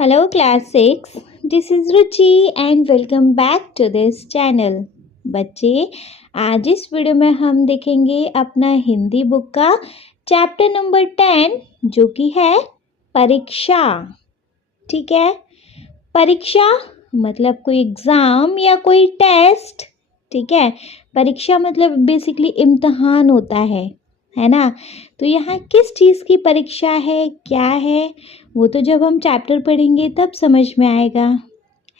Hello class 6, this is Ruchi and welcome back to this channel। बच्चे आज इस video में हम देखेंगे अपना हिंदी बुक का चैप्टर नंबर 10 जो कि है परीक्षा। ठीक है, परीक्षा मतलब कोई एग्ज़ाम या कोई टेस्ट। ठीक है, परीक्षा मतलब बेसिकली इम्तहान होता है ना। तो यहाँ किस चीज़ की परीक्षा है, क्या है, वो तो जब हम चैप्टर पढ़ेंगे तब समझ में आएगा,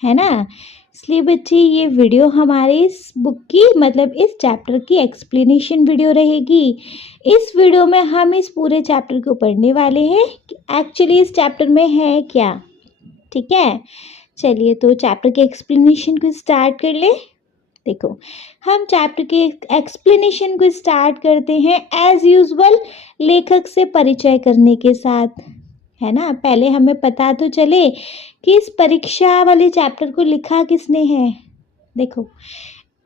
है ना। इसलिए बच्चे ये वीडियो हमारे इस बुक की मतलब इस चैप्टर की एक्सप्लेनेशन वीडियो रहेगी। इस वीडियो में हम इस पूरे चैप्टर को पढ़ने वाले हैं कि एक्चुअली इस चैप्टर में है क्या। ठीक है, चलिए तो चैप्टर के एक्सप्लेनेशन को स्टार्ट कर ले। देखो, हम चैप्टर के एक्सप्लेनेशन को स्टार्ट करते हैं एज यूजुअल लेखक से परिचय करने के साथ, है ना। पहले हमें पता तो चले कि इस परीक्षा वाले चैप्टर को लिखा किसने है। देखो,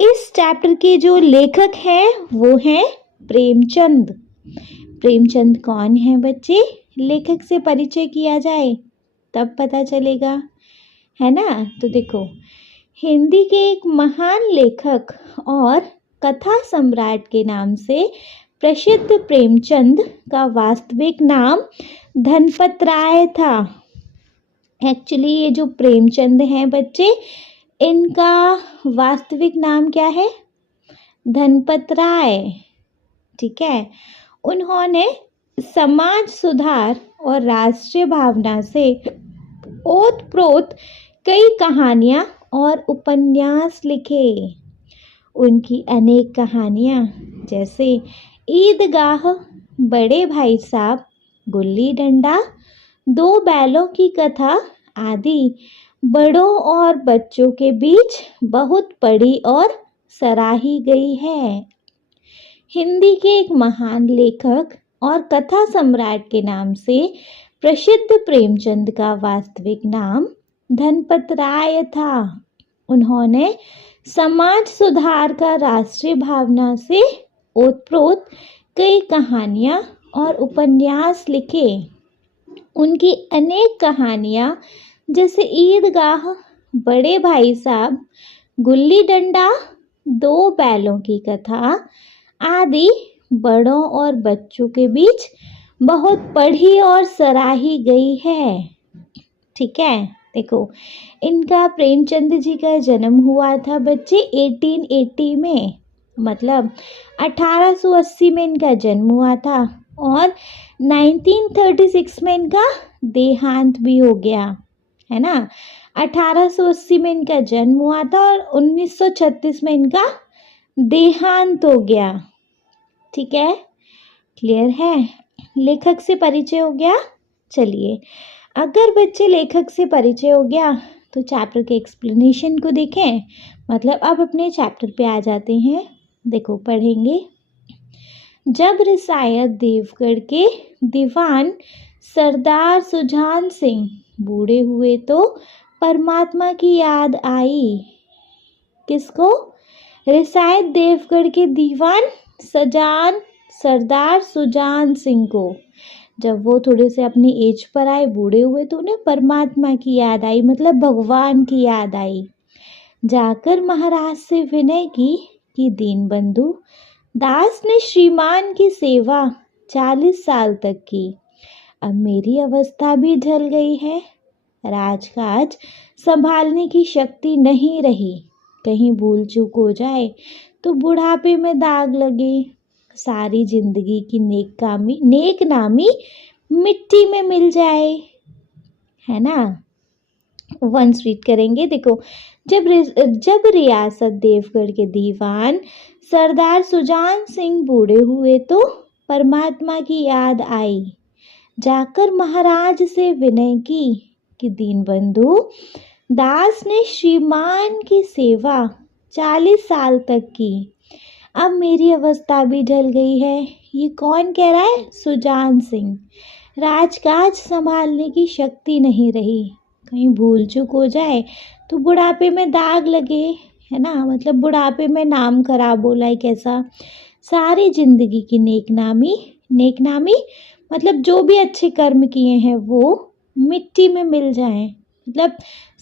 इस चैप्टर के जो लेखक हैं वो हैं प्रेमचंद। प्रेमचंद कौन है बच्चे, लेखक से परिचय किया जाए तब पता चलेगा, है ना। तो देखो, हिंदी के एक महान लेखक और कथा सम्राट के नाम से प्रसिद्ध प्रेमचंद का वास्तविक नाम धनपत राय था। एक्चुअली ये जो प्रेमचंद हैं बच्चे, इनका वास्तविक नाम क्या है, धनपत राय। ठीक है, उन्होंने समाज सुधार और राष्ट्रीय भावना से ओतप्रोत कई कहानियाँ और उपन्यास लिखे। उनकी अनेक कहानियाँ जैसे ईदगाह, बड़े भाई साहब, गुल्ली डंडा, दो बैलों की कथा आदि बड़ों और बच्चों के बीच बहुत पढ़ी और सराही गई है। हिंदी के एक महान लेखक और कथा सम्राट के नाम से प्रसिद्ध प्रेमचंद का वास्तविक नाम धनपत राय था। उन्होंने समाज सुधार का राष्ट्रीय भावना से ओतप्रोत कई कहानियाँ और उपन्यास लिखे। उनकी अनेक कहानियाँ जैसे ईदगाह, बड़े भाई साहब, गुल्ली डंडा, दो बैलों की कथा आदि बड़ों और बच्चों के बीच बहुत पढ़ी और सराही गई है। ठीक है, देखो, इनका प्रेमचंद जी का जन्म हुआ था बच्चे 1880 में, मतलब 1880 में इनका जन्म हुआ था और 1936 में इनका देहांत भी हो गया, है ना। 1880 में इनका जन्म हुआ था और 1936 में इनका देहांत हो गया। ठीक है, क्लियर है, लेखक से परिचय हो गया। चलिए, अगर बच्चे लेखक से परिचय हो गया तो चैप्टर के एक्सप्लेनेशन को देखें। मतलब अब अपने चैप्टर पे आ जाते हैं। देखो, पढ़ेंगे। जब रियासत देवगढ़ के दीवान सरदार सुजान सिंह बूढ़े हुए तो परमात्मा की याद आई। किसको, रियासत देवगढ़ के दीवान सरदार सुजान सिंह को। जब वो थोड़े से अपनी एज पर आए, बूढ़े हुए, तो उन्हें परमात्मा की याद आई, मतलब भगवान की याद आई। जाकर महाराज से विनय की कि दीनबंधु दास ने श्रीमान की सेवा 40 साल तक की। अब मेरी अवस्था भी ढल गई है, राजकाज संभालने की शक्ति नहीं रही। कहीं भूल चूक हो जाए तो बुढ़ापे में दाग लगे, सारी जिंदगी की नेक नामी मिट्टी में मिल जाए, है ना। वंस रीड करेंगे। देखो, जब रियासत देवगढ़ के दीवान सरदार सुजान सिंह बूढ़े हुए तो परमात्मा की याद आई। जाकर महाराज से विनय की कि दीनबंधु दास ने श्रीमान की सेवा 40 साल तक की। अब मेरी अवस्था भी ढल गई है। ये कौन कह रहा है, सुजान सिंह। राजकाज संभालने की शक्ति नहीं रही, कहीं भूल चूक हो जाए तो बुढ़ापे में दाग लगे, है ना। मतलब बुढ़ापे में नाम खराब हो, लाइक ऐसा। सारी जिंदगी की नेक नामी मतलब जो भी अच्छे कर्म किए हैं वो मिट्टी में मिल जाएं, मतलब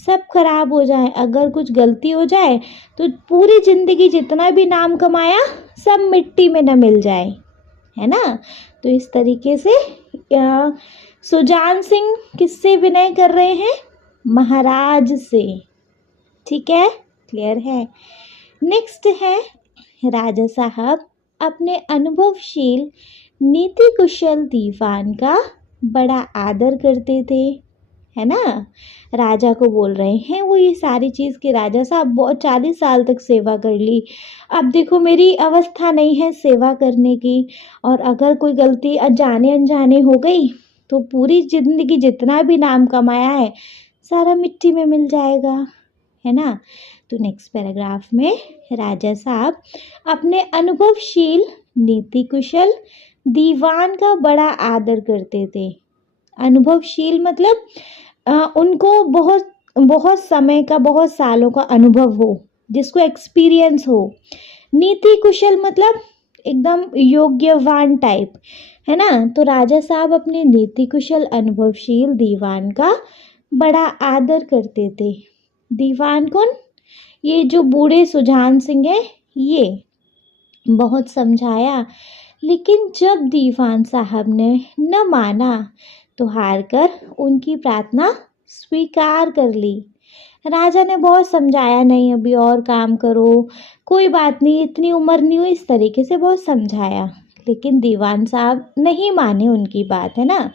सब खराब हो जाए, अगर कुछ गलती हो जाए तो पूरी ज़िंदगी जितना भी नाम कमाया सब मिट्टी में न मिल जाए, है ना। तो इस तरीके से सुजान सिंह किससे विनय कर रहे हैं? महाराज से। ठीक है, क्लियर है। नेक्स्ट है, राजा साहब अपने अनुभवशील नीति कुशल दीवान का बड़ा आदर करते थे, है ना। राजा को बोल रहे हैं वो ये सारी चीज़ कि राजा साहब बहुत 40 साल तक सेवा कर ली, अब देखो मेरी अवस्था नहीं है सेवा करने की, और अगर कोई गलती अनजाने अनजाने हो गई तो पूरी ज़िंदगी जितना भी नाम कमाया है सारा मिट्टी में मिल जाएगा, है ना। तो नेक्स्ट पैराग्राफ में राजा साहब अपने अनुभवशील नीति कुशल दीवान का बड़ा आदर करते थे। अनुभवशील मतलब उनको बहुत बहुत समय का, बहुत सालों का अनुभव हो, जिसको एक्सपीरियंस हो। नीति कुशल मतलब एकदम योग्यवान टाइप, है ना। तो राजा साहब अपने नीति कुशल अनुभवशील दीवान का बड़ा आदर करते थे। दीवान कौन? ये जो बूढ़े सुजान सिंह है, ये बहुत समझाया, लेकिन जब दीवान साहब ने न माना तो हार कर उनकी प्रार्थना स्वीकार कर ली। राजा ने बहुत समझाया, नहीं अभी और काम करो, कोई बात नहीं, इतनी उम्र नहीं हुई, इस तरीके से बहुत समझाया, लेकिन दीवान साहब नहीं माने उनकी बात, है ना।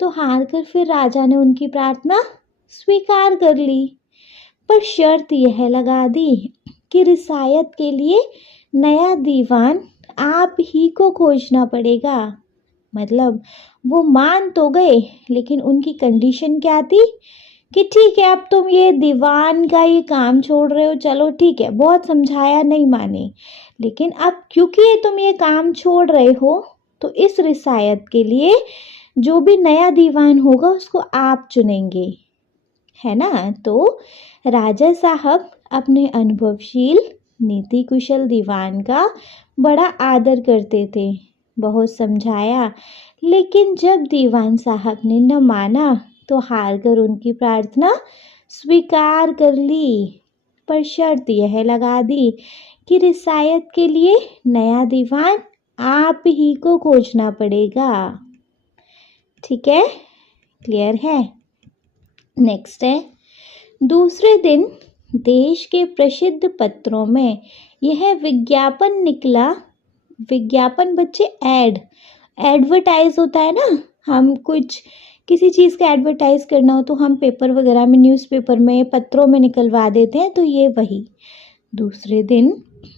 तो हार कर फिर राजा ने उनकी प्रार्थना स्वीकार कर ली, पर शर्त यह लगा दी कि रिसायत के लिए नया दीवान आप ही को खोजना पड़ेगा। मतलब वो मान तो गए, लेकिन उनकी कंडीशन क्या थी कि ठीक है अब तुम ये दीवान का ये काम छोड़ रहे हो, चलो ठीक है, बहुत समझाया नहीं माने, लेकिन अब क्योंकि तुम ये काम छोड़ रहे हो तो इस रिसायत के लिए जो भी नया दीवान होगा उसको आप चुनेंगे, है ना। तो राजा साहब अपने अनुभवशील नीति कुशल दीवान का बड़ा आदर करते थे, बहुत समझाया, लेकिन जब दीवान साहब ने न माना तो हार कर उनकी प्रार्थना स्वीकार कर ली, पर शर्त यह लगा दी कि रिसायत के लिए नया दीवान आप ही को खोजना पड़ेगा। ठीक है, क्लियर है। नेक्स्ट है, दूसरे दिन देश के प्रसिद्ध पत्रों में यह विज्ञापन निकला। विज्ञापन बच्चे एडवर्टाइज होता है ना, हम कुछ किसी चीज़ का एडवर्टाइज करना हो तो हम पेपर वगैरह में, न्यूज़पेपर में, पत्रों में निकलवा देते हैं, तो ये वही। दूसरे दिन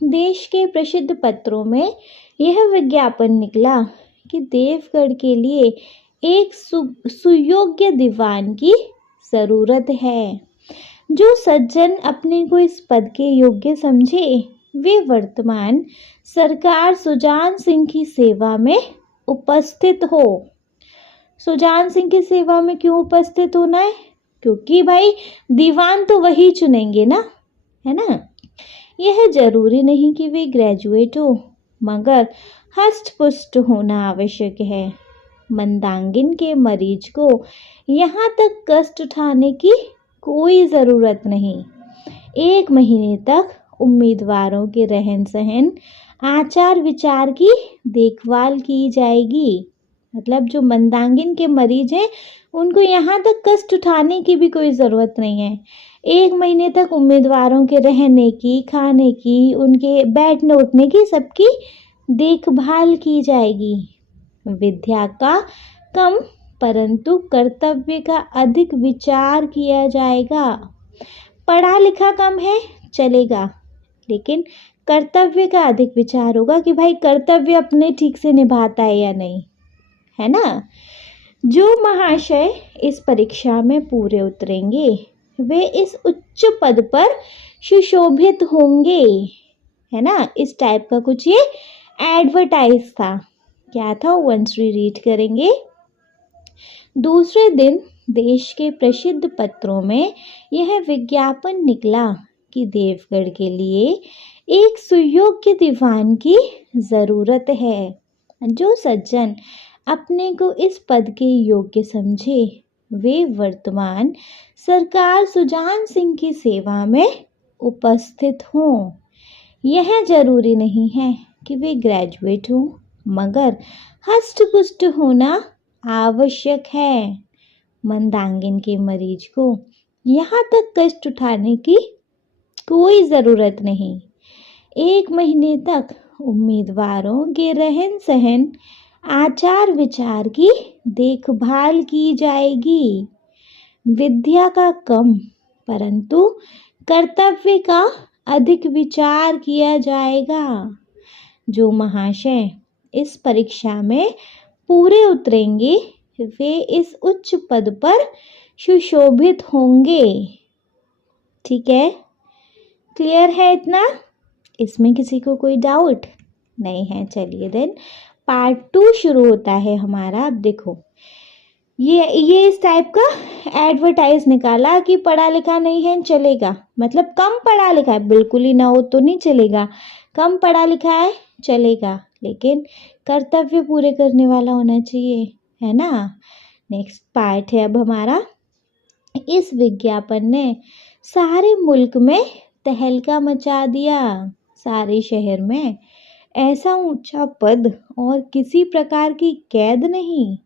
देश के प्रसिद्ध पत्रों में यह विज्ञापन निकला कि देवगढ़ के लिए एक सुयोग्य दीवान की ज़रूरत है। जो सज्जन अपने को इस पद के योग्य समझे वे वर्तमान सरकार सुजान सिंह की सेवा में उपस्थित हो। सुजान सिंह की सेवा में क्यों उपस्थित होना है? क्योंकि भाई दीवान तो वही चुनेंगे ना, है ना। यह जरूरी नहीं कि वे ग्रेजुएट हो, मगर हष्ट पुष्ट होना आवश्यक है। मंदांगिन के मरीज को यहाँ तक कष्ट उठाने की कोई ज़रूरत नहीं। 1 महीने तक उम्मीदवारों के रहन सहन, आचार विचार की देखभाल की जाएगी। मतलब जो मंदांगिन के मरीज हैं उनको यहाँ तक कष्ट उठाने की भी कोई ज़रूरत नहीं है। 1 महीने तक उम्मीदवारों के रहने की, खाने की, उनके बैठने उठने की, सबकी देखभाल की जाएगी। विद्या का कम परंतु कर्तव्य का अधिक विचार किया जाएगा। पढ़ा लिखा कम है चलेगा, लेकिन कर्तव्य का अधिक विचार होगा कि भाई कर्तव्य अपने ठीक से निभाता है या नहीं, है ना। जो महाशय इस परीक्षा में पूरे उतरेंगे वे इस उच्च पद पर सुशोभित होंगे, है ना। इस टाइप का कुछ ये एडवर्टाइज था। क्या था, वंस रीड करेंगे। दूसरे दिन देश के प्रसिद्ध पत्रों में यह विज्ञापन निकला कि देवगढ़ के लिए एक सुयोग्य दीवान की ज़रूरत है। जो सज्जन अपने को इस पद के योग्य समझे वे वर्तमान सरकार सुजान सिंह की सेवा में उपस्थित हों। यह जरूरी नहीं है कि वे ग्रेजुएट हों, मगर हष्ट-पुष्ट होना आवश्यक है। मंदाग्नि के मरीज को यहाँ तक कष्ट उठाने की कोई ज़रूरत नहीं। 1 महीने तक उम्मीदवारों के रहन सहन, आचार विचार की देखभाल की जाएगी। विद्या का कम परंतु कर्तव्य का अधिक विचार किया जाएगा। जो महाशय इस परीक्षा में पूरे उतरेंगे वे इस उच्च पद पर सुशोभित होंगे। ठीक है, क्लियर है इतना? इसमें किसी को कोई डाउट नहीं है? चलिए देन पार्ट 2 शुरू होता है हमारा। अब देखो ये इस टाइप का एडवर्टाइज निकाला कि पढ़ा लिखा नहीं है चलेगा, मतलब कम पढ़ा लिखा है, बिल्कुल ही ना हो तो नहीं चलेगा, कम पढ़ा लिखा है चलेगा, लेकिन कर्तव्य पूरे करने वाला होना चाहिए, है ना। नेक्स्ट पार्ट है अब हमारा। इस विज्ञापन ने सारे मुल्क में तहलका मचा दिया। सारे शहर में ऐसा ऊंचा पद और किसी प्रकार की कैद नहीं,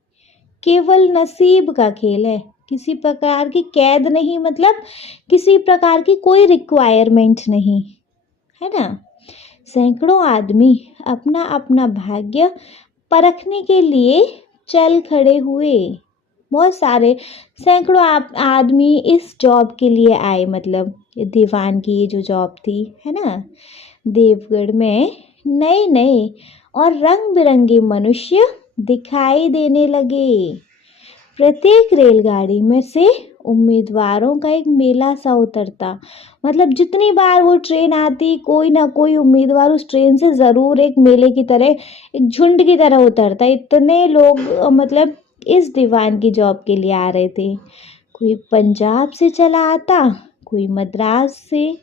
केवल नसीब का खेल है। किसी प्रकार की कैद नहीं, मतलब किसी प्रकार की कोई रिक्वायरमेंट नहीं, है ना। सैकड़ों आदमी अपना अपना भाग्य परखने के लिए चल खड़े हुए। बहुत सारे सैकड़ों आदमी इस जॉब के लिए आए, मतलब दीवान की ये जो जॉब थी, है ना। देवगढ़ में नए नए और रंग बिरंगे मनुष्य दिखाई देने लगे। प्रत्येक रेलगाड़ी में से उम्मीदवारों का एक मेला सा उतरता, मतलब जितनी बार वो ट्रेन आती कोई ना कोई उम्मीदवार उस ट्रेन से ज़रूर एक मेले की तरह, एक झुंड की तरह उतरता। इतने लोग मतलब इस दीवान की जॉब के लिए आ रहे थे। कोई पंजाब से चला आता, कोई मद्रास से,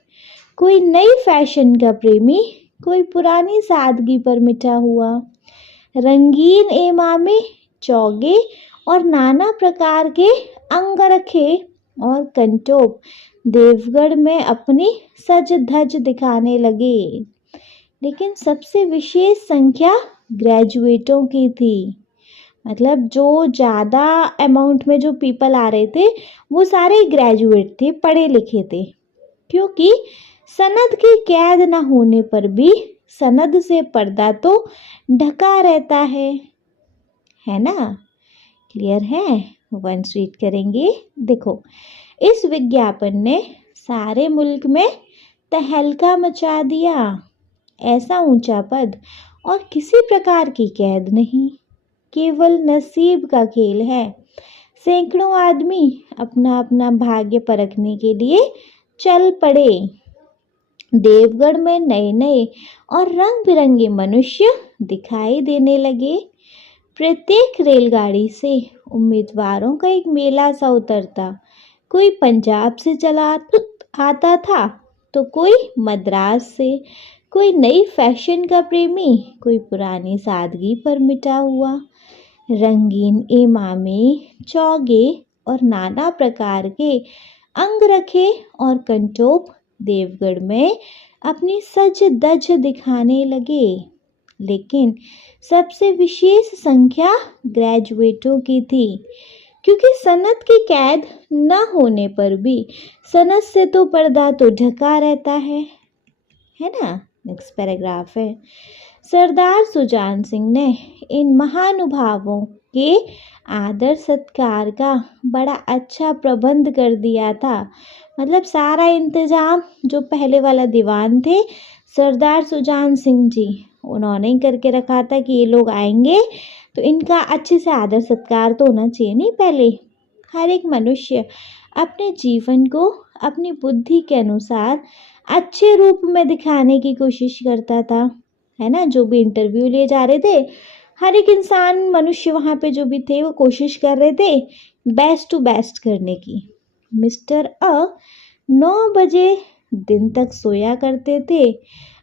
कोई नई फैशन का प्रेमी, कोई पुरानी सादगी पर मिटा हुआ। रंगीन एमामे, चौगे और नाना प्रकार के अंगरखे और कंटोप देवगढ़ में अपनी सज धज दिखाने लगे। लेकिन सबसे विशेष संख्या ग्रेजुएटों की थी, मतलब जो ज़्यादा अमाउंट में जो पीपल आ रहे थे वो सारे ग्रेजुएट थे, पढ़े लिखे थे। क्योंकि सनद की कैद न होने पर भी सनद से पर्दा तो ढका रहता है ना। क्लियर है? वंस रीड करेंगे। देखो, इस विज्ञापन ने सारे मुल्क में तहलका मचा दिया। ऐसा ऊंचा पद और किसी प्रकार की कैद नहीं, केवल नसीब का खेल है। सैकड़ों आदमी अपना अपना भाग्य परखने के लिए चल पड़े। देवगढ़ में नए नए और रंग बिरंगे मनुष्य दिखाई देने लगे। प्रत्येक रेलगाड़ी से उम्मीदवारों का एक मेला सा उतरता। कोई पंजाब से चला आता था तो कोई मद्रास से, कोई नई फैशन का प्रेमी, कोई पुरानी सादगी पर मिटा हुआ। रंगीन एमामे, चौगे और नाना प्रकार के अंगरखे और कंटोप देवगढ़ में अपनी सज धज दिखाने लगे। लेकिन सबसे विशेष संख्या ग्रेजुएटों की थी, क्योंकि सनद की कैद न होने पर भी सनद से तो पर्दा तो ढका रहता है ना। नेक्स्ट पैराग्राफ है। सरदार सुजान सिंह ने इन महानुभावों के आदर सत्कार का बड़ा अच्छा प्रबंध कर दिया था। मतलब सारा इंतजाम जो पहले वाला दीवान थे सरदार सुजान सिंह जी, उन्होंने ही करके रखा था कि ये लोग आएंगे तो इनका अच्छे से आदर सत्कार तो होना चाहिए। नहीं, पहले हर एक मनुष्य अपने जीवन को अपनी बुद्धि के अनुसार अच्छे रूप में दिखाने की कोशिश करता था, है ना। जो भी इंटरव्यू ले जा रहे थे, हर एक इंसान मनुष्य वहाँ पे जो भी थे वो कोशिश कर रहे थे बेस्ट टू बेस्ट करने की। मिस्टर 9 बजे दिन तक सोया करते थे।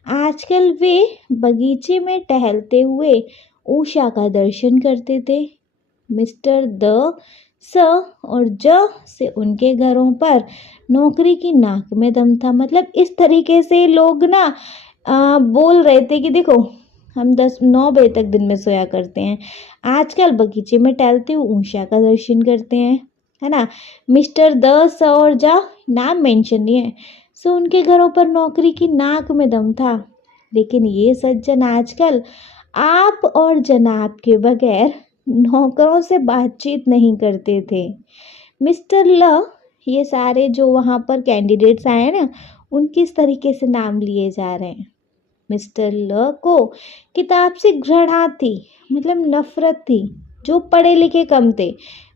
आजकल वे बगीचे में टहलते हुए उषा का दर्शन करते थे। मिस्टर द स और ज से उनके घरों पर नौकरी की नाक में दम था। मतलब इस तरीके से लोग ना बोल रहे थे कि देखो हम 10-9 बजे तक दिन में सोया करते हैं, आजकल बगीचे में टहलते हुए उषा का दर्शन करते हैं, है ना। मिस्टर द स और जा नाम मेंशन नहीं है। सो उनके घरों पर नौकरी की नाक में दम था। लेकिन ये सज्जन आजकल आप और जनाब के बगैर नौकरों से बातचीत नहीं करते थे। मिस्टर ल, ये सारे जो वहाँ पर कैंडिडेट्स आए हैं ना, उनकी इस तरीके से नाम लिए जा रहे हैं। मिस्टर ल को किताब से घृणा थी, मतलब नफरत थी। जो पढ़े लिखे कम थे,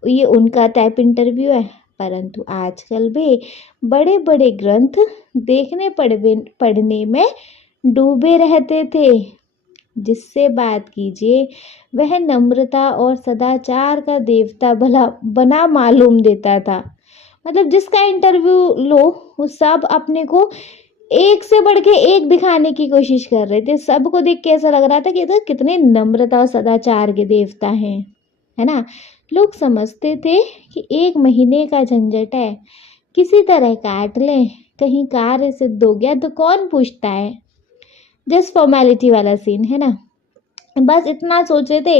ये उनका टाइप इंटरव्यू है। परंतु आजकल वे बड़े बड़े ग्रंथ देखने पढ़ने में डूबे रहते थे। जिससे बात कीजिए वह नम्रता और सदाचार का देवता भला बना मालूम देता था। मतलब जिसका इंटरव्यू लो, वो सब अपने को एक से बढ़ के एक दिखाने की कोशिश कर रहे थे। सबको देख के ऐसा लग रहा था कि तो कितने नम्रता और सदाचार के देवता हैं, है ना। लोग समझते थे कि 1 महीने का झंझट है, किसी तरह काट लें, कहीं कार्य सिद्ध हो गया तो कौन पूछता है। जस्ट फॉर्मेलिटी वाला सीन, है ना। बस इतना सोच रहे थे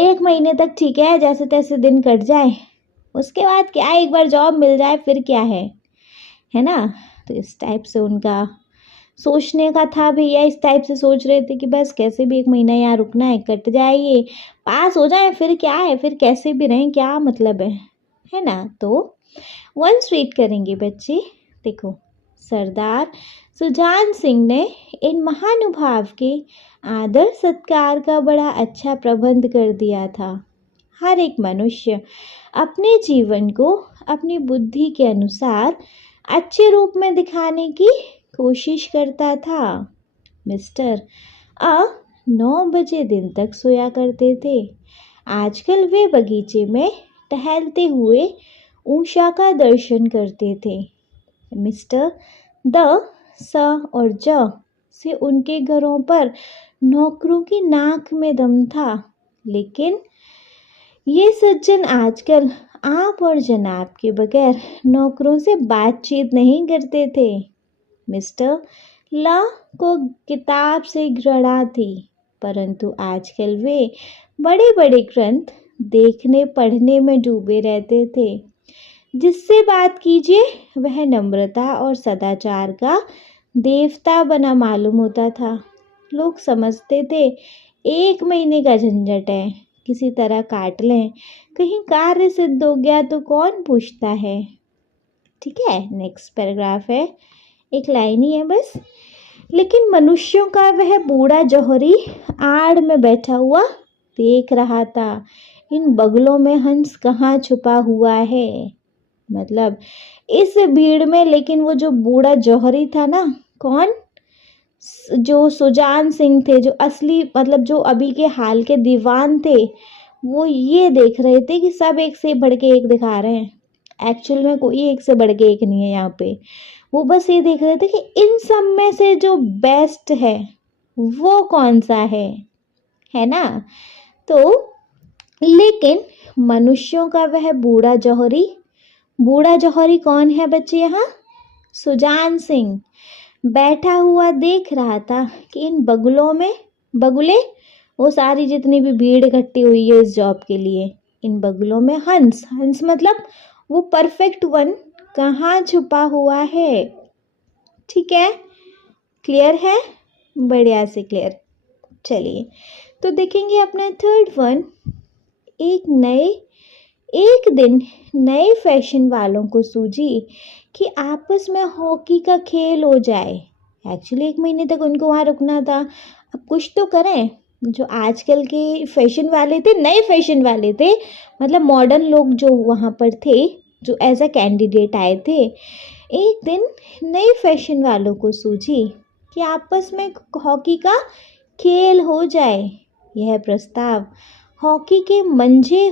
1 महीने तक ठीक है, जैसे तैसे दिन कट जाए, उसके बाद क्या, एक बार जॉब मिल जाए फिर क्या है ना। तो इस टाइप से उनका सोचने का था। भैया इस टाइप से सोच रहे थे कि बस कैसे भी 1 महीना यहाँ रुकना है, कट जाए, ये पास हो जाए, फिर क्या है, फिर कैसे भी रहें, क्या मतलब है ना। तो वंस रीड करेंगे बच्चे। देखो, सरदार सुजान सिंह ने इन महानुभाव के आदर सत्कार का बड़ा अच्छा प्रबंध कर दिया था। हर एक मनुष्य अपने जीवन को अपनी बुद्धि के अनुसार अच्छे रूप में दिखाने की कोशिश करता था। मिस्टर 9 बजे दिन तक सोया करते थे। आजकल वे बगीचे में टहलते हुए उषा का दर्शन करते थे। मिस्टर द स और ज से उनके घरों पर नौकरों की नाक में दम था। लेकिन ये सज्जन आजकल आप और जनाब के बगैर नौकरों से बातचीत नहीं करते थे। मिस्टर ला को किताब से घृणा थी, परंतु आजकल वे बड़े बड़े ग्रंथ देखने पढ़ने में डूबे रहते थे। जिससे बात कीजिए वह नम्रता और सदाचार का देवता बना मालूम होता था। लोग समझते थे 1 महीने का झंझट है, किसी तरह काट लें, कहीं कार्य सिद्ध हो गया तो कौन पूछता है। ठीक है, नेक्स्ट पैराग्राफ है, एक लाइन ही है बस। लेकिन मनुष्यों का वह बूढ़ा जौहरी आड़ में बैठा हुआ देख रहा था, इन बगलों में हंस कहाँ छुपा हुआ है। मतलब इस भीड़ में, लेकिन वो जो बूढ़ा जौहरी था ना, कौन, जो सुजान सिंह थे, जो असली मतलब जो अभी के हाल के दीवान थे, वो ये देख रहे थे कि सब एक से बढ़ के एक दिखा रहे हैं। एक्चुअल में कोई एक से बढ़ के एक नहीं है यहाँ पे। वो बस ये देख रहे थे कि इन सब में से जो बेस्ट है वो कौन सा है ना। तो लेकिन मनुष्यों का वह बूढ़ा जौहरी कौन है बच्चे यहाँ, सुजान सिंह बैठा हुआ देख रहा था कि इन बगुलों में, बगुले वो सारी जितनी भी भीड़ इकट्ठी हुई है इस जॉब के लिए, इन बगुलों में हंस मतलब वो परफेक्ट वन कहाँ छुपा हुआ है। ठीक है, क्लियर है, बढ़िया से क्लियर। चलिए तो देखेंगे अपना थर्ड वन। एक दिन नए फैशन वालों को सूझी कि आपस में हॉकी का खेल हो जाए। एक्चुअली 1 महीने तक उनको वहाँ रुकना था, अब कुछ तो करें। जो आजकल के फैशन वाले थे, नए फैशन वाले थे, मतलब मॉडर्न लोग जो वहाँ पर थे, जो एज अ कैंडिडेट आए थे, एक दिन नए फैशन वालों को सूझी कि आपस में हॉकी का खेल हो जाए। यह प्रस्ताव हॉकी के मंझे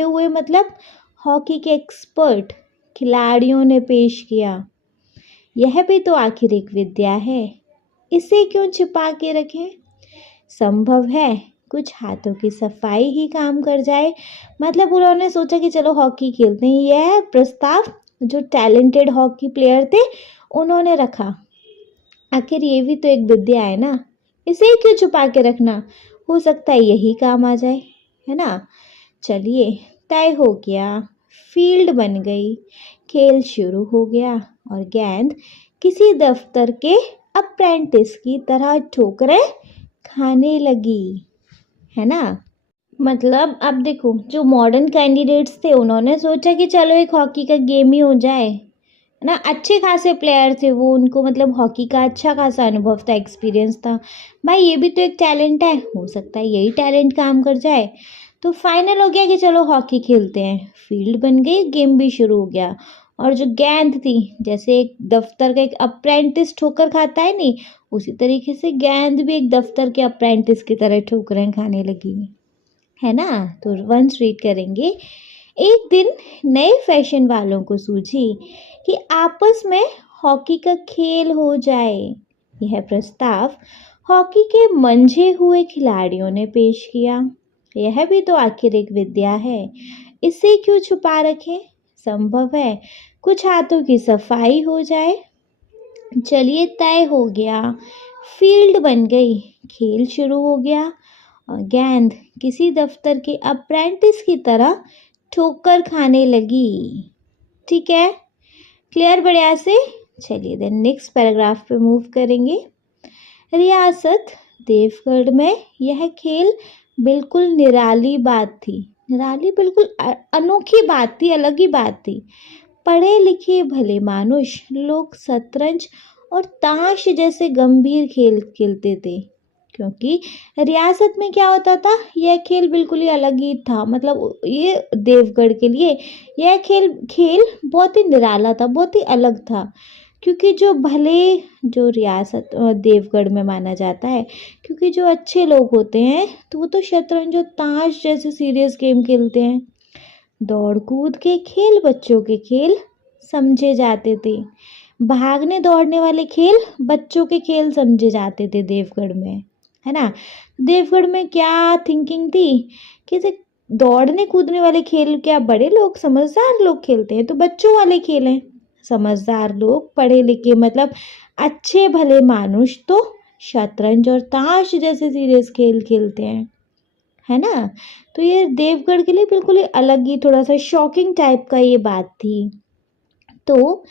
हुए मतलब हॉकी के एक्सपर्ट खिलाड़ियों ने पेश किया। यह भी तो आखिर एक विद्या है, इसे क्यों छिपा के रखें। संभव है कुछ हाथों की सफाई ही काम कर जाए। मतलब उन्होंने सोचा कि चलो हॉकी खेलते हैं। यह प्रस्ताव जो टैलेंटेड हॉकी प्लेयर थे उन्होंने रखा। आखिर ये भी तो एक विद्या है ना, इसे ही क्यों छुपा के रखना, हो सकता है यही काम आ जाए, है ना। चलिए, तय हो गया, फील्ड बन गई, खेल शुरू हो गया और गेंद किसी दफ्तर के अप्रेंटिस की तरह ठोकरें खाने लगी, है ना। मतलब अब देखो, जो मॉडर्न कैंडिडेट्स थे उन्होंने सोचा कि चलो एक हॉकी का गेम ही हो जाए, है ना। अच्छे खासे प्लेयर थे वो, उनको मतलब हॉकी का अच्छा खासा अनुभव था, एक्सपीरियंस था। भाई ये भी तो एक टैलेंट है, हो सकता है यही टैलेंट काम कर जाए। तो फाइनल हो गया कि चलो हॉकी खेलते हैं। फील्ड बन गई, गेम भी शुरू हो गया। और जो गेंद थी, जैसे एक दफ्तर का एक अप्रेंटिस ठोकर खाता है नहीं, उसी तरीके से गेंद भी एक दफ्तर के अप्रेंटिस की तरह ठोकरें खाने लगी, है ना। तो वंस रीड करेंगे। एक दिन नए फैशन वालों को सूझी कि आपस में हॉकी का खेल हो जाए। यह प्रस्ताव हॉकी के मंझे हुए खिलाड़ियों ने पेश किया। यह भी तो आखिर एक विद्या है, इसे क्यों छुपा रखें। संभव है कुछ हाथों की सफाई हो जाए। चलिए, तय हो गया, फील्ड बन गई, खेल शुरू हो गया और गेंद किसी दफ्तर के अप्रेंटिस की तरह ठोकर खाने लगी। ठीक है, क्लियर बढ़िया से। चलिए देन नेक्स्ट पैराग्राफ पे मूव करेंगे। रियासत देवगढ़ में यह खेल बिल्कुल निराली बात थी। निराली बिल्कुल अनोखी बात थी, अलग ही बात थी। पढ़े लिखे भले मानुष लोग शतरंज और ताश जैसे गंभीर खेल खेलते थे, क्योंकि रियासत में क्या होता था, यह खेल बिल्कुल ही अलग ही था। मतलब ये देवगढ़ के लिए यह खेल बहुत ही निराला था, बहुत ही अलग था। क्योंकि जो रियासत देवगढ़ में माना जाता है, क्योंकि जो अच्छे लोग होते हैं तो वो तो शतरंज और ताश जैसे सीरियस गेम खेलते हैं। दौड़ कूद के खेल बच्चों के खेल समझे जाते थे। भागने दौड़ने वाले खेल बच्चों के खेल समझे जाते थे देवगढ़ में, है ना। देवगढ़ में क्या थिंकिंग थी कि दौड़ने कूदने वाले खेल क्या बड़े लोग समझदार लोग खेलते हैं, तो बच्चों वाले खेल हैं। समझदार लोग, पढ़े लिखे, मतलब अच्छे भले मानुष तो शतरंज और ताश जैसे सीरियस खेल खेलते हैं, है ना। तो ये देवगढ़ के लिए बिल्कुल ही अलग ही, थोड़ा सा शॉकिंग टाइप का ये बात थी। तो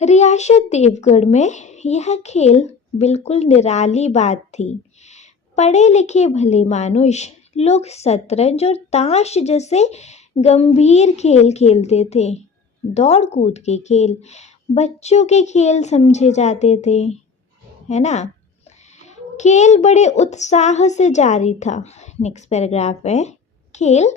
रियासत देवगढ़ में यह खेल बिल्कुल निराली बात थी। पढ़े लिखे भले मानुष लोग शतरंज और ताश जैसे गंभीर खेल खेलते थे। दौड़ कूद के खेल बच्चों के खेल समझे जाते थे, है ना। खेल बड़े उत्साह से जारी था। नेक्स्ट पैराग्राफ है। खेल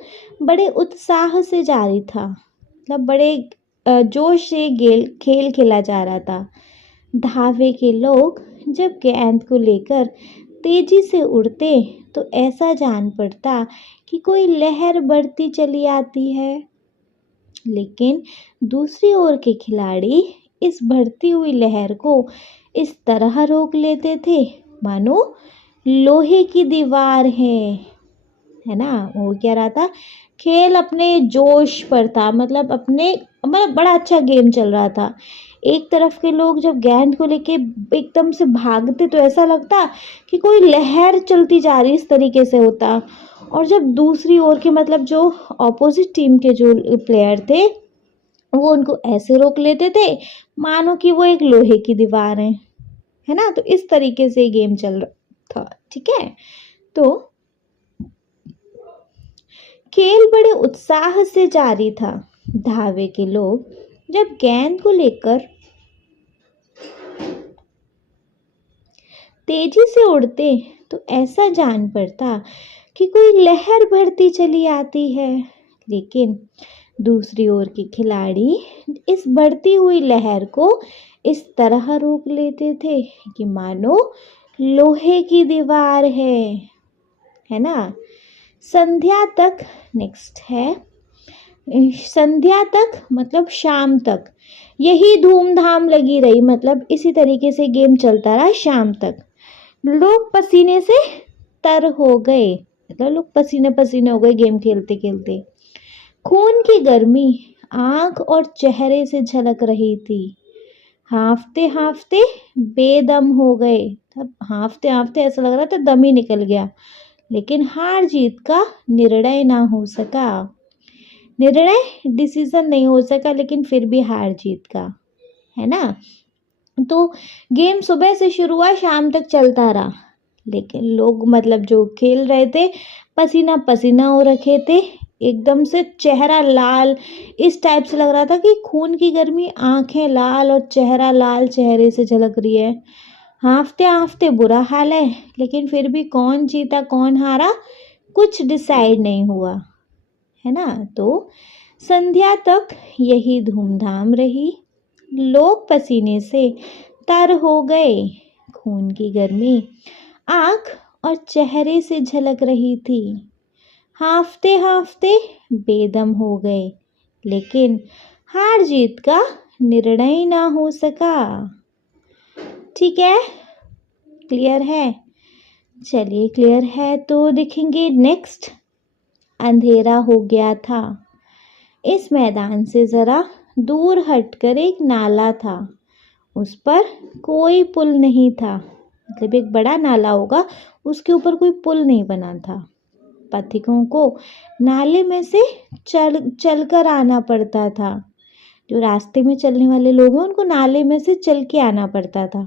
बड़े उत्साह से जारी था, मतलब बड़े जोश से खेल खेला जा रहा था। धावे के लोग जब गेंद को लेकर तेजी से उड़ते तो ऐसा जान पड़ता कि कोई लहर बढ़ती चली आती है। लेकिन दूसरी ओर के खिलाड़ी इस बढ़ती हुई लहर को इस तरह रोक लेते थे मानो लोहे की दीवार है ना। वो क्या रहा था, खेल अपने जोश पर था, मतलब बड़ा अच्छा गेम चल रहा था। एक तरफ के लोग जब गेंद को लेके एकदम से भागते तो ऐसा लगता कि कोई लहर चलती जा रही, इस तरीके से होता। और जब दूसरी ओर के, मतलब जो ऑपोजिट टीम के जो प्लेयर थे, वो उनको ऐसे रोक लेते थे मानो कि वो एक लोहे की दीवार है ना। तो इस तरीके से गेम चल रहा था, ठीक है। तो खेल बड़े उत्साह से जारी था। धावे के लोग जब गेंद को लेकर तेजी से उड़ते तो ऐसा जान पड़ता कि कोई लहर बढ़ती चली आती है। लेकिन दूसरी ओर के खिलाड़ी इस बढ़ती हुई लहर को इस तरह रोक लेते थे कि मानो लोहे की दीवार है ना। संध्या तक, नेक्स्ट है, संध्या तक मतलब शाम तक यही धूमधाम लगी रही। मतलब इसी तरीके से गेम चलता रहा शाम तक। लोग पसीने से तर हो गए। मतलब लोग पसीने पसीने हो गए गेम खेलते खेलते। खून की गर्मी आंख और चेहरे से झलक रही थी। हांफते हांफते बेदम हो गए। तब हांफते हांफते ऐसा लग रहा था दम ही निकल गया। लेकिन हार जीत का निर्णय ना हो सका। निर्णय डिसीजन नहीं हो सका, लेकिन फिर भी हार जीत का, है ना। तो गेम सुबह से शुरू हुआ, शाम तक चलता रहा। लेकिन लोग मतलब जो खेल रहे थे पसीना पसीना हो रखे थे, एकदम से चेहरा लाल, इस टाइप से लग रहा था कि खून की गर्मी, आंखें लाल और चेहरा लाल चेहरे से झलक रही है। हांफते हांफते बुरा हाल है, लेकिन फिर भी कौन जीता कौन हारा कुछ डिसाइड नहीं हुआ, है ना। तो संध्या तक यही धूमधाम रही। लोग पसीने से तर हो गए। खून की गर्मी आंख और चेहरे से झलक रही थी। हांफते हांफते बेदम हो गए, लेकिन हार जीत का निर्णय ना हो सका। ठीक है, क्लियर है। चलिए क्लियर है तो देखेंगे नेक्स्ट। अंधेरा हो गया था। इस मैदान से जरा दूर हटकर एक नाला था। उस पर कोई पुल नहीं था। मतलब एक बड़ा नाला होगा, उसके ऊपर कोई पुल नहीं बना था। पथिकों को नाले में से चलकर आना पड़ता था। जो रास्ते में चलने वाले लोग हैं उनको नाले में से चल के आना पड़ता था।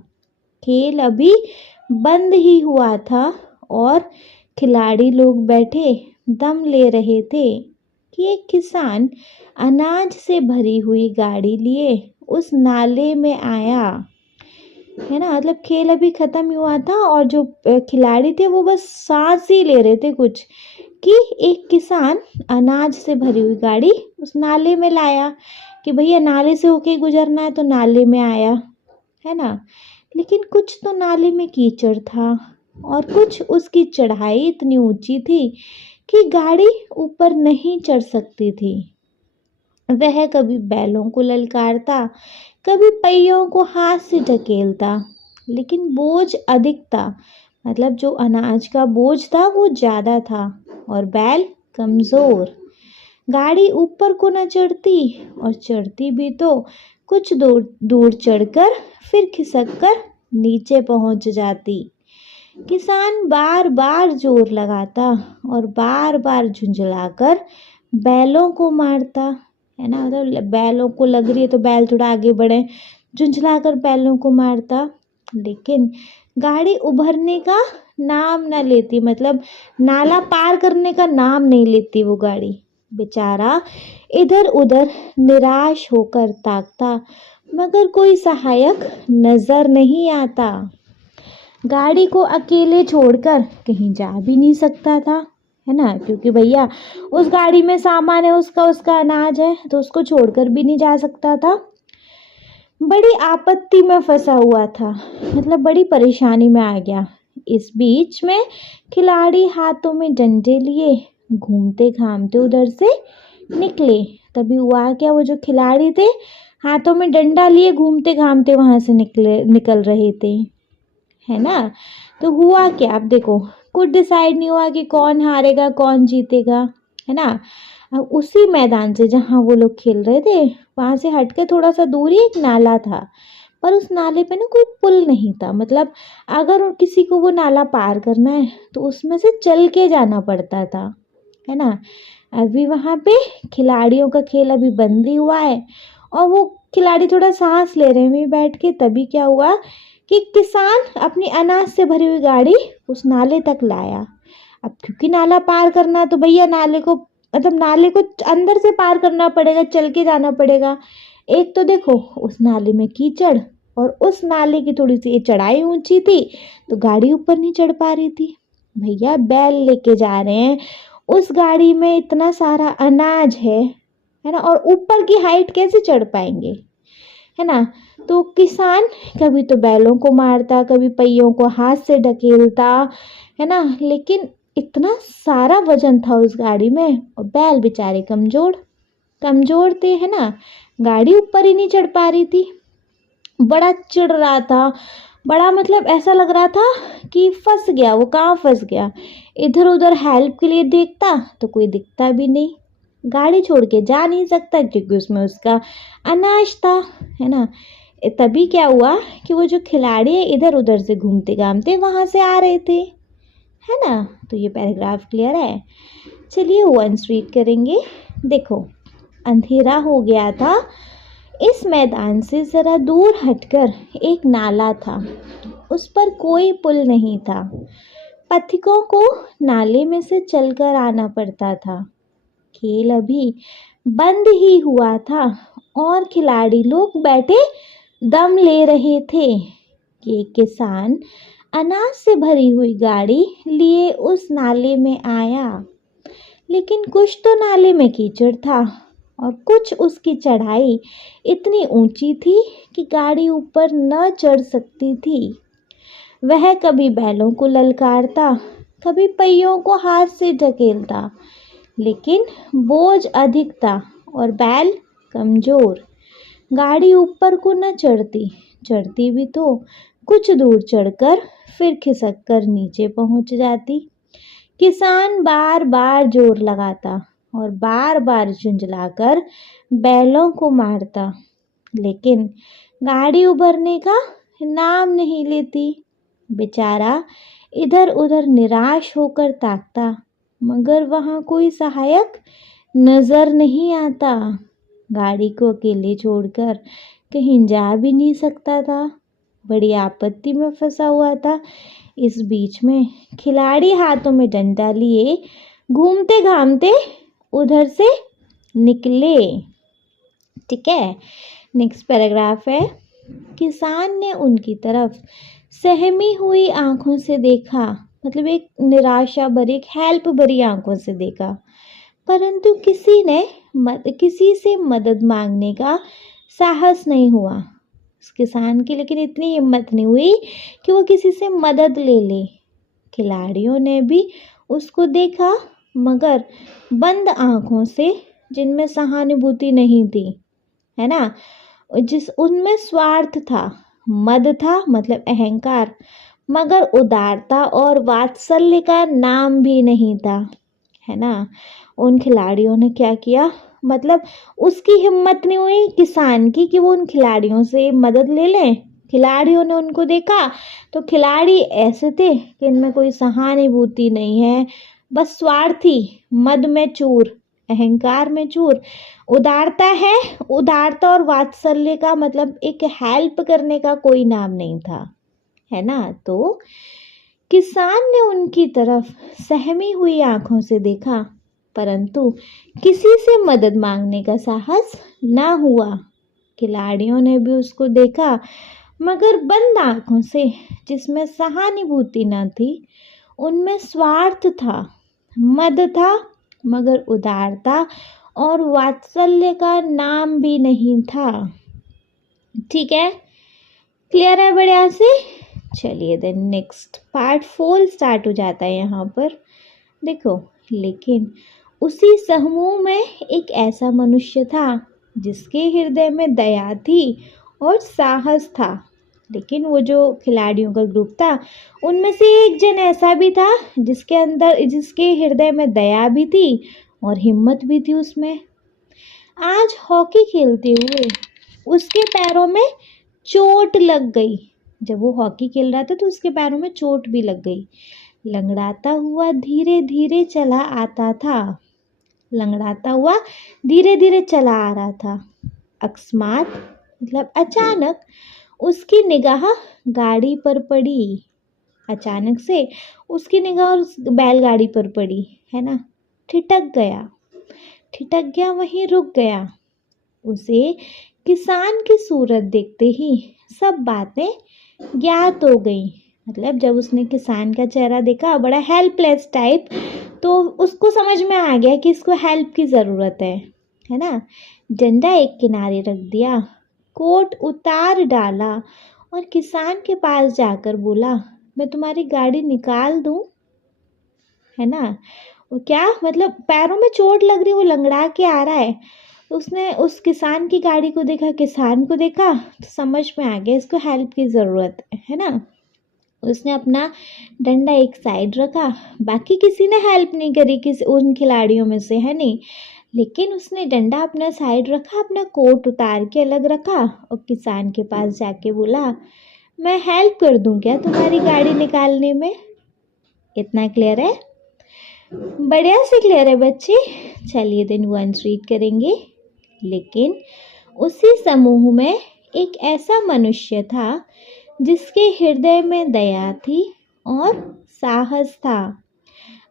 खेल अभी बंद ही हुआ था और खिलाड़ी लोग बैठे दम ले रहे थे कि एक किसान अनाज से भरी हुई गाड़ी लिए उस नाले में आया, है ना। मतलब खेल अभी खत्म हुआ था और जो खिलाड़ी थे वो बस सांस ही ले रहे थे कुछ, कि एक किसान अनाज से भरी हुई गाड़ी उस नाले में लाया कि भैया नाले से होके गुजरना है तो नाले में आया, है ना। लेकिन कुछ तो नाले में कीचड़ था और कुछ उसकी चढ़ाई इतनी ऊंची थी कि गाड़ी ऊपर नहीं चढ़ सकती थी। वह कभी बैलों को ललकारता, कभी पहियों को हाथ से ढकेलता, लेकिन बोझ अधिक था। मतलब जो अनाज का बोझ था वो ज़्यादा था और बैल कमज़ोर। गाड़ी ऊपर को न चढ़ती और चढ़ती भी तो कुछ दूर दूर चढ़कर फिर खिसक नीचे पहुंच जाती। किसान बार बार जोर लगाता और बार बार झुंझलाकर बैलों को मारता, है ना। मतलब बैलों को लग रही है तो बैल थोड़ा आगे बढ़े, झुंझलाकर बैलों को मारता, लेकिन गाड़ी उभरने का नाम ना लेती। मतलब नाला पार करने का नाम नहीं लेती वो गाड़ी। बेचारा इधर उधर निराश होकर ताकता, मगर कोई सहायक नजर नहीं आता। गाड़ी को अकेले छोड़कर कहीं जा भी नहीं सकता था, है ना, क्योंकि भैया उस गाड़ी में सामान है, उसका अनाज है, तो उसको छोड़कर भी नहीं जा सकता था। बड़ी आपत्ति में फंसा हुआ था, मतलब बड़ी परेशानी में आ गया। इस बीच में खिलाड़ी हाथों में डंडे लिए घूमते घामते उधर से निकले। तभी हुआ क्या, वो जो खिलाड़ी थे हाथों में डंडा लिए घूमते घामते वहां से निकल रहे थे, है ना। तो हुआ क्या, अब देखो कुछ डिसाइड नहीं हुआ कि कौन हारेगा कौन जीतेगा, है ना। अब उसी मैदान से जहाँ वो लोग खेल रहे थे वहां से हटके थोड़ा सा दूर ही एक नाला था, पर उस नाले पे ना कोई पुल नहीं था। मतलब अगर किसी को वो नाला पार करना है तो उसमें से चल के जाना पड़ता था, है ना। अभी वहां पे खिलाड़ियों का खेल अभी बंद ही हुआ है और वो खिलाड़ी थोड़ा सांस ले रहे हैं वहीं बैठ के। तभी क्या हुआ कि किसान अपनी अनाज से भरी हुई गाड़ी उस नाले तक लाया। अब क्योंकि नाला पार करना तो भैया नाले को अंदर से पार करना पड़ेगा, चल के जाना पड़ेगा। एक तो देखो उस नाले में कीचड़ और उस नाले की थोड़ी सी चढ़ाई ऊंची थी तो गाड़ी ऊपर नहीं चढ़ पा रही थी। भैया बैल लेके जा रहे हैं, उस गाड़ी में इतना सारा अनाज है ना, और ऊपर की हाइट कैसे चढ़ पाएंगे, है ना। तो किसान कभी तो बैलों को मारता, कभी पहियों को हाथ से ढकेलता, है ना। लेकिन इतना सारा वजन था उस गाड़ी में और बैल बेचारे कमजोर थे, है ना। गाड़ी ऊपर ही नहीं चढ़ पा रही थी। बड़ा चिढ़ रहा था बड़ा मतलब ऐसा लग रहा था कि फंस गया, वो कहाँ फंस गया। इधर उधर हेल्प के लिए देखता तो कोई दिखता भी नहीं। गाड़ी छोड़ के जा नहीं सकता क्योंकि उसमें उसका अनाज था, है ना। तभी क्या हुआ कि वो जो खिलाड़ी है इधर उधर से घूमते घामते वहां से आ रहे थे, है ना। तो ये पैराग्राफ क्लियर है। चलिए वंस रीड करेंगे। देखो, अंधेरा हो गया था। इस मैदान से जरा दूर हटकर एक नाला था। उस पर कोई पुल नहीं था। पथिकों को नाले में से चलकर आना पड़ता था। खेल अभी बंद ही हुआ था और खिलाड़ी लोग बैठे दम ले रहे थे कि किसान अनाज से भरी हुई गाड़ी लिए उस नाले में आया। लेकिन कुछ तो नाले में कीचड़ था और कुछ उसकी चढ़ाई इतनी ऊंची थी कि गाड़ी ऊपर न चढ़ सकती थी। वह कभी बैलों को ललकारता, कभी पहियों को हाथ से ढकेलता, लेकिन बोझ अधिक था और बैल कमजोर। गाड़ी ऊपर को न चढ़ती, चढ़ती भी तो कुछ दूर चढ़कर फिर खिसक कर नीचे पहुंच जाती। किसान बार बार जोर लगाता और बार बार झुंझलाकर बैलों को मारता, लेकिन गाड़ी उभरने का नाम नहीं लेती। बेचारा इधर उधर निराश होकर ताकता, मगर वहां कोई सहायक नजर नहीं आता। गाड़ी को अकेले छोड़कर कहीं जा भी नहीं सकता था। बड़ी आपत्ति में फंसा हुआ था। इस बीच में खिलाड़ी हाथों में डंडा लिए घूमते घामते उधर से निकले। ठीक है, नेक्स्ट पैराग्राफ है। किसान ने उनकी तरफ सहमी हुई आंखों से देखा, मतलब एक निराशा भरी, एक हेल्प भरी आंखों से देखा, परंतु किसी से मदद मांगने का साहस नहीं हुआ। उस किसान की लेकिन इतनी हिम्मत नहीं हुई कि वो किसी से मदद ले ले। खिलाड़ियों ने भी उसको देखा, मगर बंद आंखों से, जिनमें सहानुभूति नहीं थी, है ना। जिस उनमें स्वार्थ था, मद था मतलब अहंकार, मगर उदारता और वात्सल्य का नाम भी नहीं था, है ना। उन खिलाड़ियों ने क्या किया, मतलब उसकी हिम्मत नहीं हुई किसान की कि वो उन खिलाड़ियों से मदद ले लें। खिलाड़ियों ने उनको देखा तो खिलाड़ी ऐसे थे कि इनमें कोई सहानुभूति नहीं है, बस स्वार्थी, मद में चूर, अहंकार में चूर। उदारता है, उदारता और वात्सल्य का मतलब एक हेल्प करने का कोई नाम नहीं था, है ना। तो किसान ने उनकी तरफ सहमी हुई आंखों से देखा, परंतु किसी से मदद मांगने का साहस ना हुआ। खिलाड़ियों ने भी उसको देखा, मगर बंद आंखों से, जिसमें सहानुभूति न थी। उनमें स्वार्थ था, मद था, मगर उदारता और वात्सल्य का नाम भी नहीं था। ठीक है, क्लियर है बढ़िया से। चलिए देन नेक्स्ट पार्ट 4 स्टार्ट हो जाता है यहाँ पर। देखो, लेकिन उसी समूह में एक ऐसा मनुष्य था जिसके हृदय में दया थी और साहस था। लेकिन वो जो खिलाड़ियों का ग्रुप था, उनमें से एक जन ऐसा भी था जिसके हृदय में दया भी थी और हिम्मत भी थी उसमें। आज हॉकी खेलते हुए उसके पैरों में चोट लग गई। जब वो हॉकी खेल रहा था तो उसके पैरों में चोट भी लग गई। लंगड़ाता हुआ धीरे धीरे चला आता था, लंगड़ाता हुआ धीरे धीरे चला आ रहा था। अकस्मात मतलब अचानक उसकी निगाह गाड़ी पर पड़ी। अचानक से उसकी निगाह उस बैलगाड़ी पर पड़ी, है ना। ठिठक गया, वहीं रुक गया। उसे किसान की सूरत देखते ही सब बातें ज्ञात हो गई। मतलब जब उसने किसान का चेहरा देखा, बड़ा हेल्पलेस टाइप, तो उसको समझ में आ गया कि इसको हेल्प की ज़रूरत है ना। डंडा एक किनारे रख दिया, कोट उतार डाला और किसान के पास जाकर बोला, मैं तुम्हारी गाड़ी निकाल दूं, है ना। वो क्या मतलब पैरों में चोट लग रही, वो लंगड़ा के आ रहा है, उसने उस किसान की गाड़ी को देखा, किसान को देखा तो समझ में आ गया इसको हेल्प की ज़रूरत है ना। उसने अपना डंडा एक साइड रखा, बाकी किसी ने हेल्प नहीं करी किसी उन खिलाड़ियों में से, है नहीं। लेकिन उसने डंडा अपना साइड रखा, अपना कोट उतार के अलग रखा और किसान के पास जाके बोला, मैं हेल्प कर दूं क्या तुम्हारी गाड़ी निकालने में। इतना क्लियर है? बढ़िया से क्लियर है बच्चे। चलिए दिन 1 रीड करेंगे। लेकिन उसी समूह में एक ऐसा मनुष्य था जिसके हृदय में दया थी और साहस था।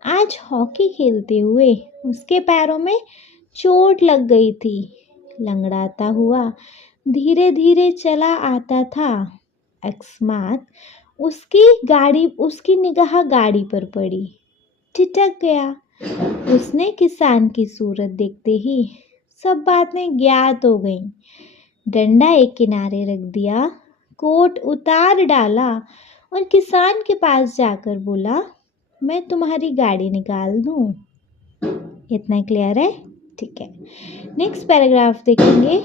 आज हॉकी खेलते हुए उसके पैरों में चोट लग गई थी। लंगड़ाता हुआ धीरे धीरे चला आता था। अकस्मात उसकी निगाह गाड़ी पर पड़ी। ठिठक गया। उसने किसान की सूरत देखते ही सब बातें ज्ञात हो गईं। डंडा एक किनारे रख दिया, कोट उतार डाला और किसान के पास जाकर बोला, मैं तुम्हारी गाड़ी निकाल दूं। इतना क्लियर है? ठीक है, नेक्स्ट पैराग्राफ देखेंगे।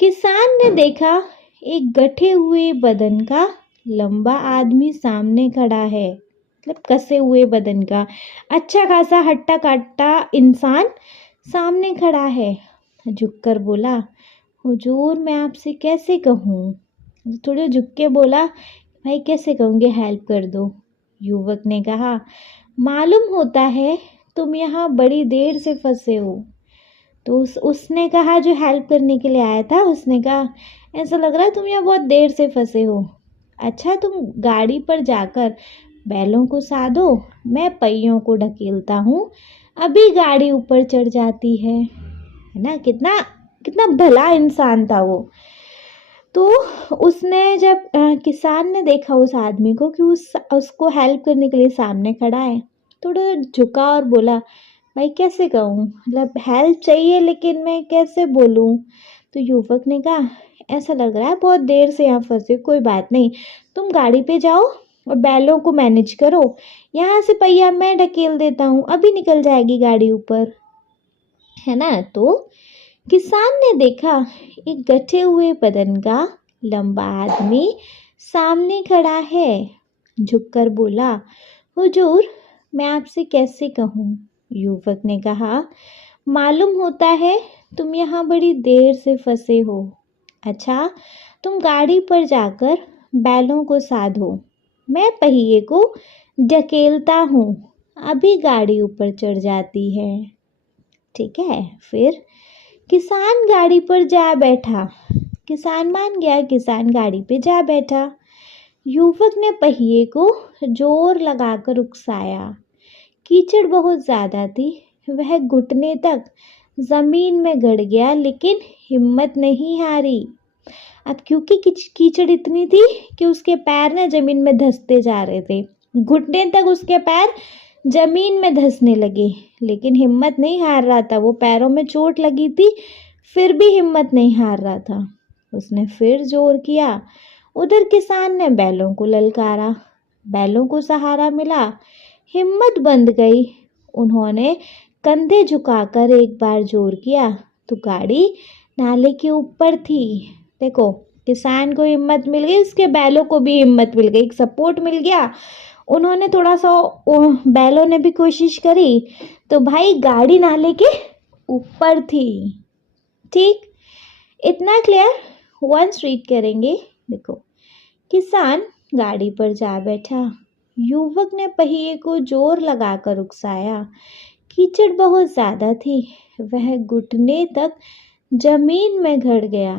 किसान ने देखा एक गठे हुए बदन का लंबा आदमी सामने खड़ा है, मतलब कसे हुए बदन का अच्छा खासा हट्टा कट्टा इंसान सामने खड़ा है। झुककर बोला, हुजूर मैं आपसे कैसे कहूँ। थोड़े झुक के बोला, भाई कैसे कहूँगे, हेल्प कर दो। युवक ने कहा, मालूम होता है तुम यहाँ बड़ी देर से फंसे हो। तो उसने कहा, जो हेल्प करने के लिए आया था उसने कहा, ऐसा लग रहा है तुम यहाँ बहुत देर से फंसे हो। अच्छा तुम गाड़ी पर जाकर बैलों को साधो, मैं पहियों को ढकेलता हूँ, अभी गाड़ी ऊपर चढ़ जाती है ना। कितना कितना भला इंसान था वो। तो उसने जब किसान ने देखा उस आदमी को कि उसको हेल्प करने के लिए सामने खड़ा है, थोड़ा झुका और बोला, भाई कैसे कहूँ, मतलब हेल्प चाहिए लेकिन मैं कैसे बोलूँ। तो युवक ने कहा, ऐसा लग रहा है बहुत देर से यहाँ फंसे, कोई बात नहीं, तुम गाड़ी पे जाओ और बैलों को मैनेज करो, यहाँ से पहिया मैं ढकेल देता हूँ, अभी निकल जाएगी गाड़ी ऊपर, है ना। तो किसान ने देखा एक गठे हुए बदन का लंबा आदमी सामने खड़ा है। झुककर बोला, हुजूर मैं आपसे कैसे कहूँ। युवक ने कहा, मालूम होता है तुम यहाँ बड़ी देर से फंसे हो। अच्छा तुम गाड़ी पर जाकर बैलों को साधो, मैं पहिए को ढकेलता हूँ, अभी गाड़ी ऊपर चढ़ जाती है। ठीक है, फिर किसान गाड़ी पर जा बैठा। किसान मान गया, किसान गाड़ी पे जा बैठा। युवक ने पहिए को जोर लगाकर उकसाया। कीचड़ बहुत ज़्यादा थी, वह घुटने तक ज़मीन में गड़ गया लेकिन हिम्मत नहीं हारी। अब क्योंकि कीचड़ इतनी थी कि उसके पैर ना ज़मीन में धंसते जा रहे थे, घुटने तक उसके पैर ज़मीन में धंसने लगे, लेकिन हिम्मत नहीं हार रहा था। वो पैरों में चोट लगी थी फिर भी हिम्मत नहीं हार रहा था। उसने फिर जोर किया। उधर किसान ने बैलों को ललकारा, बैलों को सहारा मिला, हिम्मत बंध गई। उन्होंने कंधे झुकाकर एक बार जोर किया तो गाड़ी नाले के ऊपर थी। देखो किसान को हिम्मत मिल गई, उसके बैलों को भी हिम्मत मिल गई, सपोर्ट मिल गया। उन्होंने थोड़ा सा, बैलों ने भी कोशिश करी तो भाई गाड़ी नाले के ऊपर थी। ठीक, इतना क्लियर। 1 रीड करेंगे। देखो, किसान गाड़ी पर जा बैठा। युवक ने पहिए को जोर लगाकर उकसाया। कीचड़ बहुत ज़्यादा थी, वह घुटने तक जमीन में गड़ गया,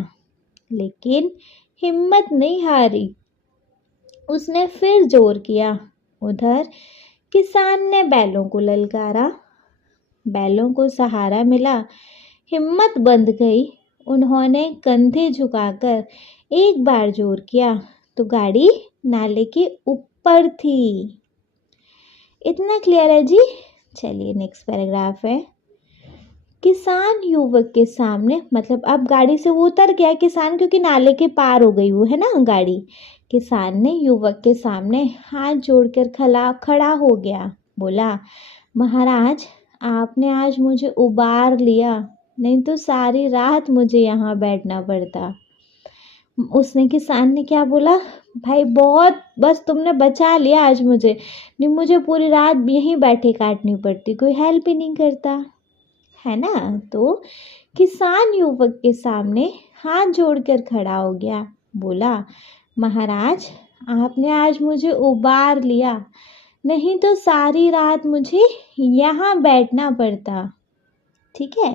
लेकिन हिम्मत नहीं हारी। उसने फिर जोर किया। उधर किसान ने बैलों को ललकारा, बैलों को सहारा मिला, हिम्मत बंध गई। उन्होंने कंधे झुकाकर एक बार जोर किया तो गाड़ी नाले के ऊपर थी। इतना क्लियर है जी। चलिए नेक्स्ट पैराग्राफ है। किसान युवक के सामने, मतलब अब गाड़ी से वो उतर गया किसान, क्योंकि नाले के पार हो गई वो, है ना गाड़ी। किसान ने युवक के सामने हाथ जोड़कर खड़ा हो गया। बोला, महाराज आपने आज मुझे उबार लिया, नहीं तो सारी रात मुझे यहाँ बैठना पड़ता। उसने किसान ने क्या बोला, भाई बहुत, बस तुमने बचा लिया आज मुझे, नहीं मुझे पूरी रात यहीं बैठे काटनी पड़ती, कोई हेल्प ही नहीं करता, है ना। तो किसान युवक के सामने हाथ जोड़कर खड़ा हो गया, बोला, महाराज आपने आज मुझे उबार लिया, नहीं तो सारी रात मुझे यहाँ बैठना पड़ता। ठीक है।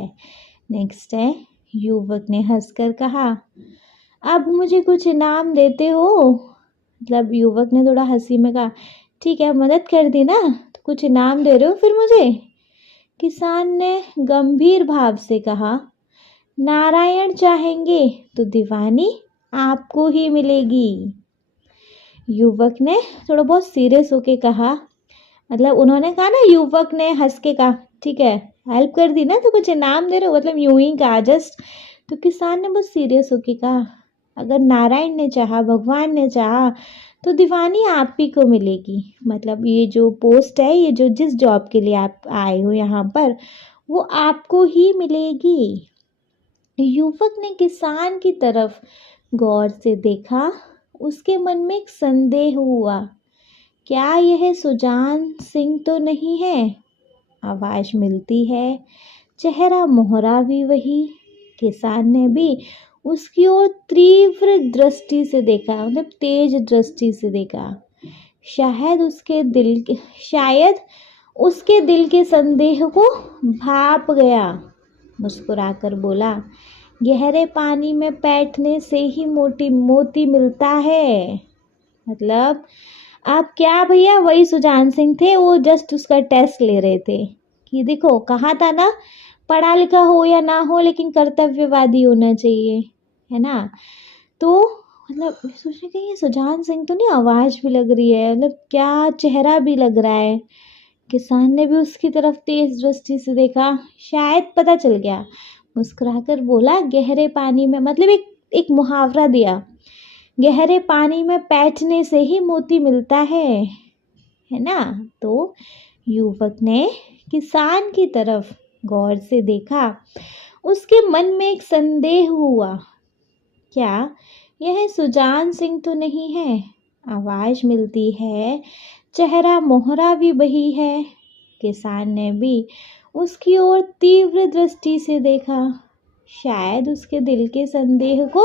नेक्स्ट है, युवक ने हंसकर कहा, अब मुझे कुछ इनाम देते हो। मतलब युवक ने थोड़ा हंसी में कहा, ठीक है मदद कर दी ना, तो कुछ इनाम दे रहे हो फिर मुझे। किसान ने गंभीर भाव से कहा, नारायण चाहेंगे तो दीवानी आपको ही मिलेगी। युवक ने थोड़ा बहुत सीरियस होके कहा, मतलब उन्होंने कहा ना, युवक ने हंस के कहा, ठीक है हेल्प कर दी ना तो कुछ इनाम दे रहे हो, मतलब यूं ही कहा जस्ट। तो किसान ने बहुत सीरियस होके कहा, अगर नारायण ने चाहा, भगवान ने चाहा तो दीवानी आप ही को मिलेगी। मतलब ये जो पोस्ट है, ये जो जिस जॉब के लिए आप आए हो यहाँ पर, वो आपको ही मिलेगी। युवक ने किसान की तरफ गौर से देखा, उसके मन में एक संदेह हुआ, क्या यह सुजान सिंह तो नहीं है। आवाज़ मिलती है, चेहरा मोहरा भी वही। किसान ने भी उसकी ओर तीव्र दृष्टि से देखा, मतलब तेज दृष्टि से देखा। शायद उसके दिल के संदेह को भाप गया। मुस्कुराकर बोला, गहरे पानी में बैठने से ही मोती मिलता है। मतलब आप क्या भैया, वही सुजान सिंह थे, वो जस्ट उसका टेस्ट ले रहे थे कि देखो कहा था ना, पढ़ा लिखा हो या ना हो लेकिन कर्तव्यवादी होना चाहिए, है ना। तो मतलब सोचने का, ये सुजान सिंह तो नहीं, आवाज़ भी लग रही है, मतलब क्या चेहरा भी लग रहा है। किसान ने भी उसकी तरफ तेज दृष्टि से देखा, शायद पता चल गया। मुस्कुराकर बोला, गहरे पानी में, मतलब एक मुहावरा दिया, गहरे पानी में बैठने से ही मोती मिलता है ना। तो युवक ने किसान की तरफ गौर से देखा, उसके मन में एक संदेह हुआ, क्या यह सुजान सिंह तो नहीं है। आवाज़ मिलती है, चेहरा मोहरा भी वही है। किसान ने भी उसकी ओर तीव्र दृष्टि से देखा, शायद उसके दिल के संदेह को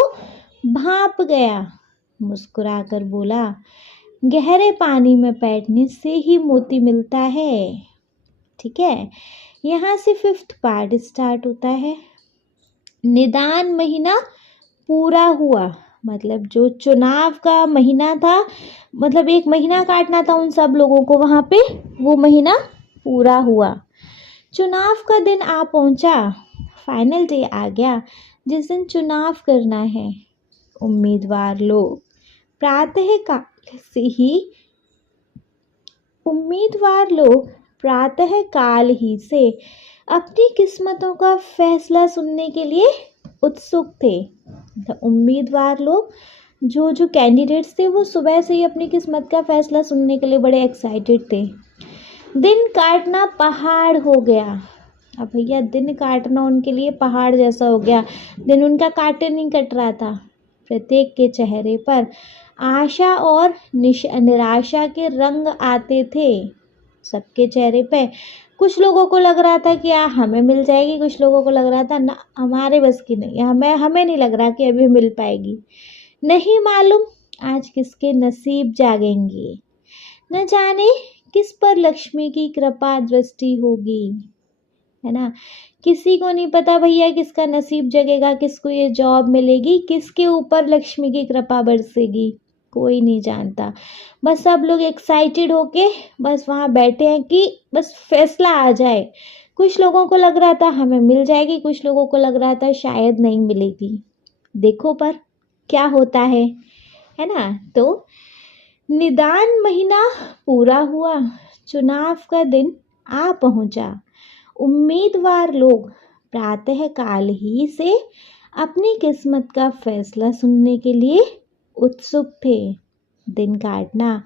भाप गया। मुस्कुराकर बोला, गहरे पानी में बैठने से ही मोती मिलता है। ठीक है, यहाँ से 5th पार्ट स्टार्ट होता है। निदान महीना पूरा हुआ, मतलब जो चुनाव का महीना था, मतलब 1 महीना काटना था उन सब लोगों को वहाँ पे, वो महीना पूरा हुआ। चुनाव का दिन आ पहुँचा, फाइनल डे आ गया जिस दिन चुनाव करना है। उम्मीदवार लोग प्रातः काल ही से अपनी किस्मतों का फैसला सुनने के लिए उत्सुक थे। उम्मीदवार लोग, जो कैंडिडेट्स थे, वो सुबह से ही अपनी किस्मत का फैसला सुनने के लिए बड़े एक्साइटेड थे। दिन काटना पहाड़ हो गया। अब भैया दिन काटना उनके लिए पहाड़ जैसा हो गया, दिन उनका काटे नहीं कट रहा था। प्रत्येक के चेहरे पर आशा और निराशा के रंग आते थे। सबके चेहरे पे कुछ लोगों को लग रहा था कि हमें मिल जाएगी, कुछ लोगों को लग रहा था ना हमारे बस की नहीं, हमें नहीं लग रहा कि अभी मिल पाएगी। नहीं मालूम आज किसके नसीब जागेंगे, न जाने किस पर लक्ष्मी की कृपा दृष्टि होगी, है ना। किसी को नहीं पता भैया किसका नसीब जगेगा, किसको ये जॉब मिलेगी, किसके ऊपर लक्ष्मी की कृपा बरसेगी, कोई नहीं जानता। बस सब लोग एक्साइटेड होके बस वहाँ बैठे हैं कि बस फैसला आ जाए। कुछ लोगों को लग रहा था हमें मिल जाएगी, कुछ लोगों को लग रहा था शायद नहीं मिलेगी। देखो पर क्या होता है ना। तो निदान महीना पूरा हुआ, चुनाव का दिन आ पहुंचा। उम्मीदवार लोग प्रातः काल ही से अपनी किस्मत का फैसला सुनने के लिए उत्सुक थे। दिन काटना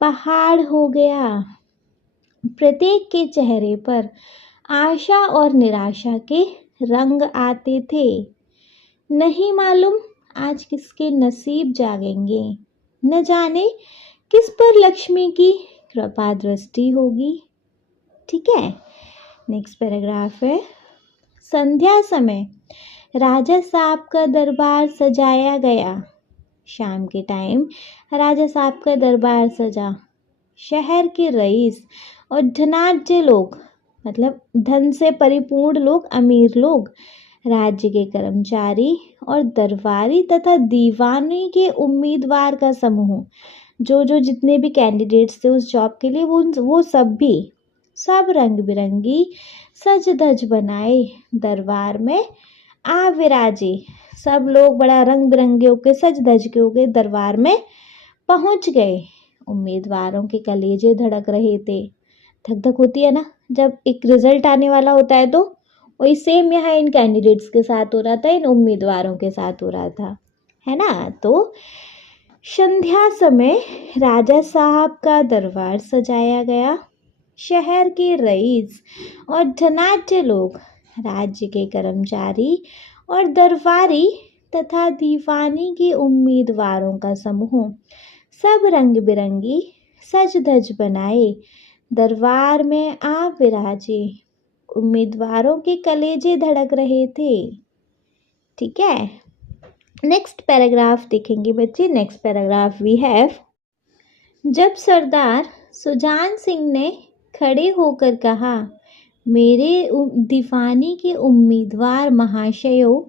पहाड़ हो गया। प्रत्येक के चेहरे पर आशा और निराशा के रंग आते थे। नहीं मालूम आज किसके नसीब जागेंगे, न जाने किस पर लक्ष्मी की कृपा दृष्टि होगी। ठीक है, नेक्स्ट पैराग्राफ है। संध्या समय राजा साहब का दरबार सजाया गया। शाम के टाइम राजा साहब का दरबार सजा। शहर के रईस और धनाढ्य लोग, मतलब धन से परिपूर्ण लोग, अमीर लोग, राज्य के कर्मचारी और दरबारी तथा दीवानी के उम्मीदवार का समूह, जो जो जितने भी कैंडिडेट्स थे उस जॉब के लिए, वो सब भी, सब रंग बिरंगी सज धज बनाए दरबार में आ विराजे। सब लोग बड़ा रंग बिरंगे होके, सज धज के होके दरबार में पहुंच गए। उम्मीदवारों के कलेजे धड़क रहे थे। धक धक होती है ना जब एक रिजल्ट आने वाला होता है, तो वही सेम यहाँ इन कैंडिडेट्स के साथ हो रहा था, इन उम्मीदवारों के साथ हो रहा था, है ना। तो संध्या समय राजा साहब का दरबार सजाया गया। शहर के रईस और धनाढ्य लोग, राज्य के कर्मचारी और दरबारी तथा दीवानी के उम्मीदवारों का समूह, सब रंग बिरंगी सज धज बनाए दरबार में आ विराजे। उम्मीदवारों के कलेजे धड़क रहे थे। ठीक है, नेक्स्ट पैराग्राफ देखेंगे बच्चे। नेक्स्ट पैराग्राफ वी हैव, जब सरदार सुजान सिंह ने खड़े होकर कहा, मेरे दीवानी के उम्मीदवार महाशयों,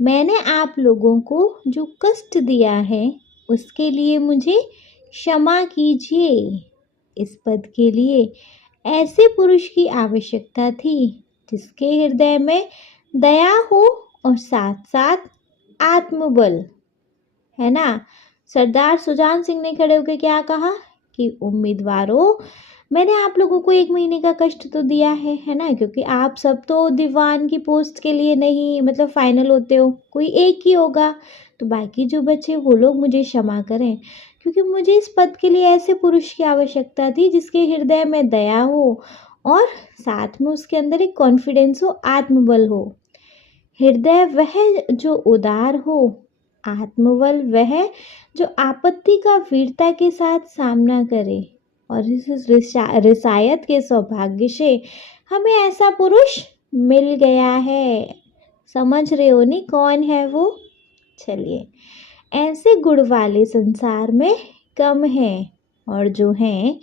मैंने आप लोगों को जो कष्ट दिया है उसके लिए मुझे क्षमा कीजिए। इस पद के लिए ऐसे पुरुष की आवश्यकता थी जिसके हृदय में दया हो और साथ साथ आत्मबल, है ना। सरदार सुजान सिंह ने खड़े होकर क्या कहा कि उम्मीदवारों, मैंने आप लोगों को 1 महीने का कष्ट तो दिया है ना, क्योंकि आप सब तो दीवान की पोस्ट के लिए नहीं, मतलब फाइनल होते हो, कोई एक ही होगा, तो बाकी जो बच्चे वो लोग मुझे क्षमा करें, क्योंकि मुझे इस पद के लिए ऐसे पुरुष की आवश्यकता थी जिसके हृदय में दया हो और साथ में उसके अंदर एक कॉन्फिडेंस हो, आत्मबल हो। हृदय वह जो उदार हो, आत्मबल वह जो आपत्ति का वीरता के साथ सामना करे, और इस रिसायत के सौभाग्य से हमें ऐसा पुरुष मिल गया है। समझ रहे हो नहीं कौन है वो? चलिए, ऐसे गुण वाले संसार में कम हैं, और जो हैं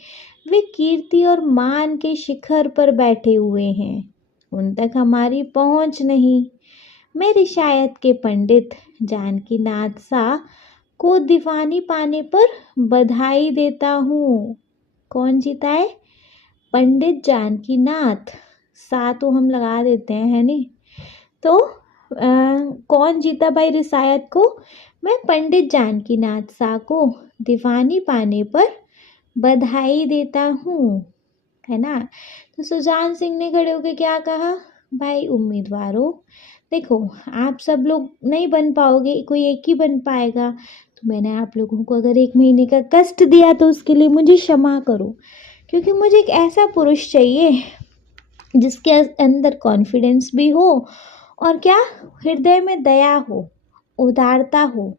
वे कीर्ति और मान के शिखर पर बैठे हुए हैं, उन तक हमारी पहुंच नहीं। मैं रिशायत के पंडित जानकी नाथ सा को दीवानी पाने पर बधाई देता हूँ। कौन जीता है? पंडित जानकी नाथ। सा तो हम लगा देते हैं, है नहीं? तो कौन जीता भाई रिसायत को? मैं पंडित जानकी नाथ सा को दीवानी पाने पर बधाई देता हूँ, है ना। तो सुजान सिंह ने खड़े होकर क्या कहा, भाई उम्मीदवारों, देखो आप सब लोग नहीं बन पाओगे, कोई एक ही बन पाएगा, तो मैंने आप लोगों को अगर 1 महीने का कष्ट दिया तो उसके लिए मुझे क्षमा करो, क्योंकि मुझे एक ऐसा पुरुष चाहिए जिसके अंदर कॉन्फिडेंस भी हो और क्या, हृदय में दया हो, उदारता हो,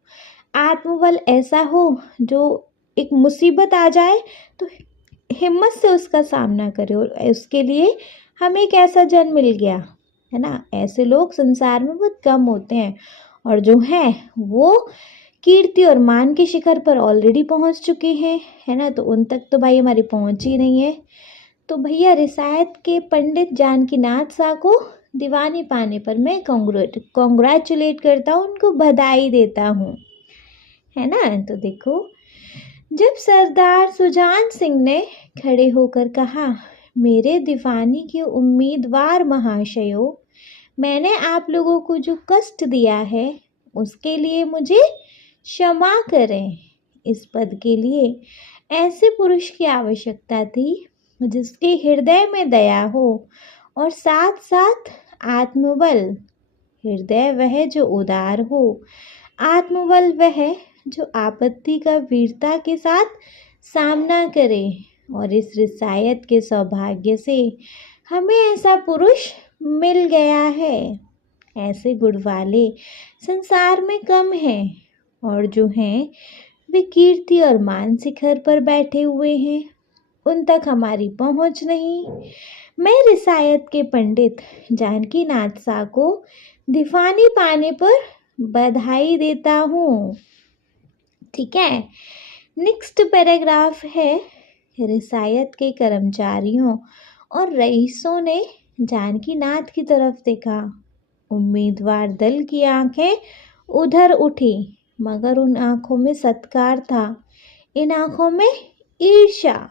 आत्मबल ऐसा हो जो एक मुसीबत आ जाए तो हिम्मत से उसका सामना करे, और उसके लिए हमें एक ऐसा जन मिल गया, है ना। ऐसे लोग संसार में बहुत कम होते हैं, और जो हैं वो कीर्ति और मान के शिखर पर ऑलरेडी पहुंच चुके हैं, है ना। तो उन तक तो भाई हमारी पहुंच ही नहीं है। तो भैया रिसायत के पंडित जानकी नाथ सा को दीवानी पाने पर मैं कॉन्ग्रेचुलेट करता हूँ, उनको बधाई देता हूँ, है ना। तो देखो, जब सरदार सुजान सिंह ने खड़े होकर कहा, मेरे दीवानी के उम्मीदवार महाशयों, मैंने आप लोगों को जो कष्ट दिया है उसके लिए मुझे क्षमा करें। इस पद के लिए ऐसे पुरुष की आवश्यकता थी जिसके हृदय में दया हो और साथ साथ आत्मबल। हृदय वह जो उदार हो, आत्मबल वह जो आपत्ति का वीरता के साथ सामना करे, और इस रिसायत के सौभाग्य से हमें ऐसा पुरुष मिल गया है। ऐसे गुण वाले संसार में कम हैं, और जो हैं वे कीर्ति और मान शिखर पर बैठे हुए हैं, उन तक हमारी पहुंच नहीं। मैं रिसायत के पंडित जानकी नाथ शाह को दीवानी पाने पर बधाई देता हूँ। ठीक है, नेक्स्ट पैराग्राफ है, रिसायत के कर्मचारियों और रईसों ने जानकी नाथ की तरफ देखा। उम्मीदवार दल की आंखें उधर उठी, मगर उन आंखों में सत्कार था, इन आंखों में ईर्ष्या।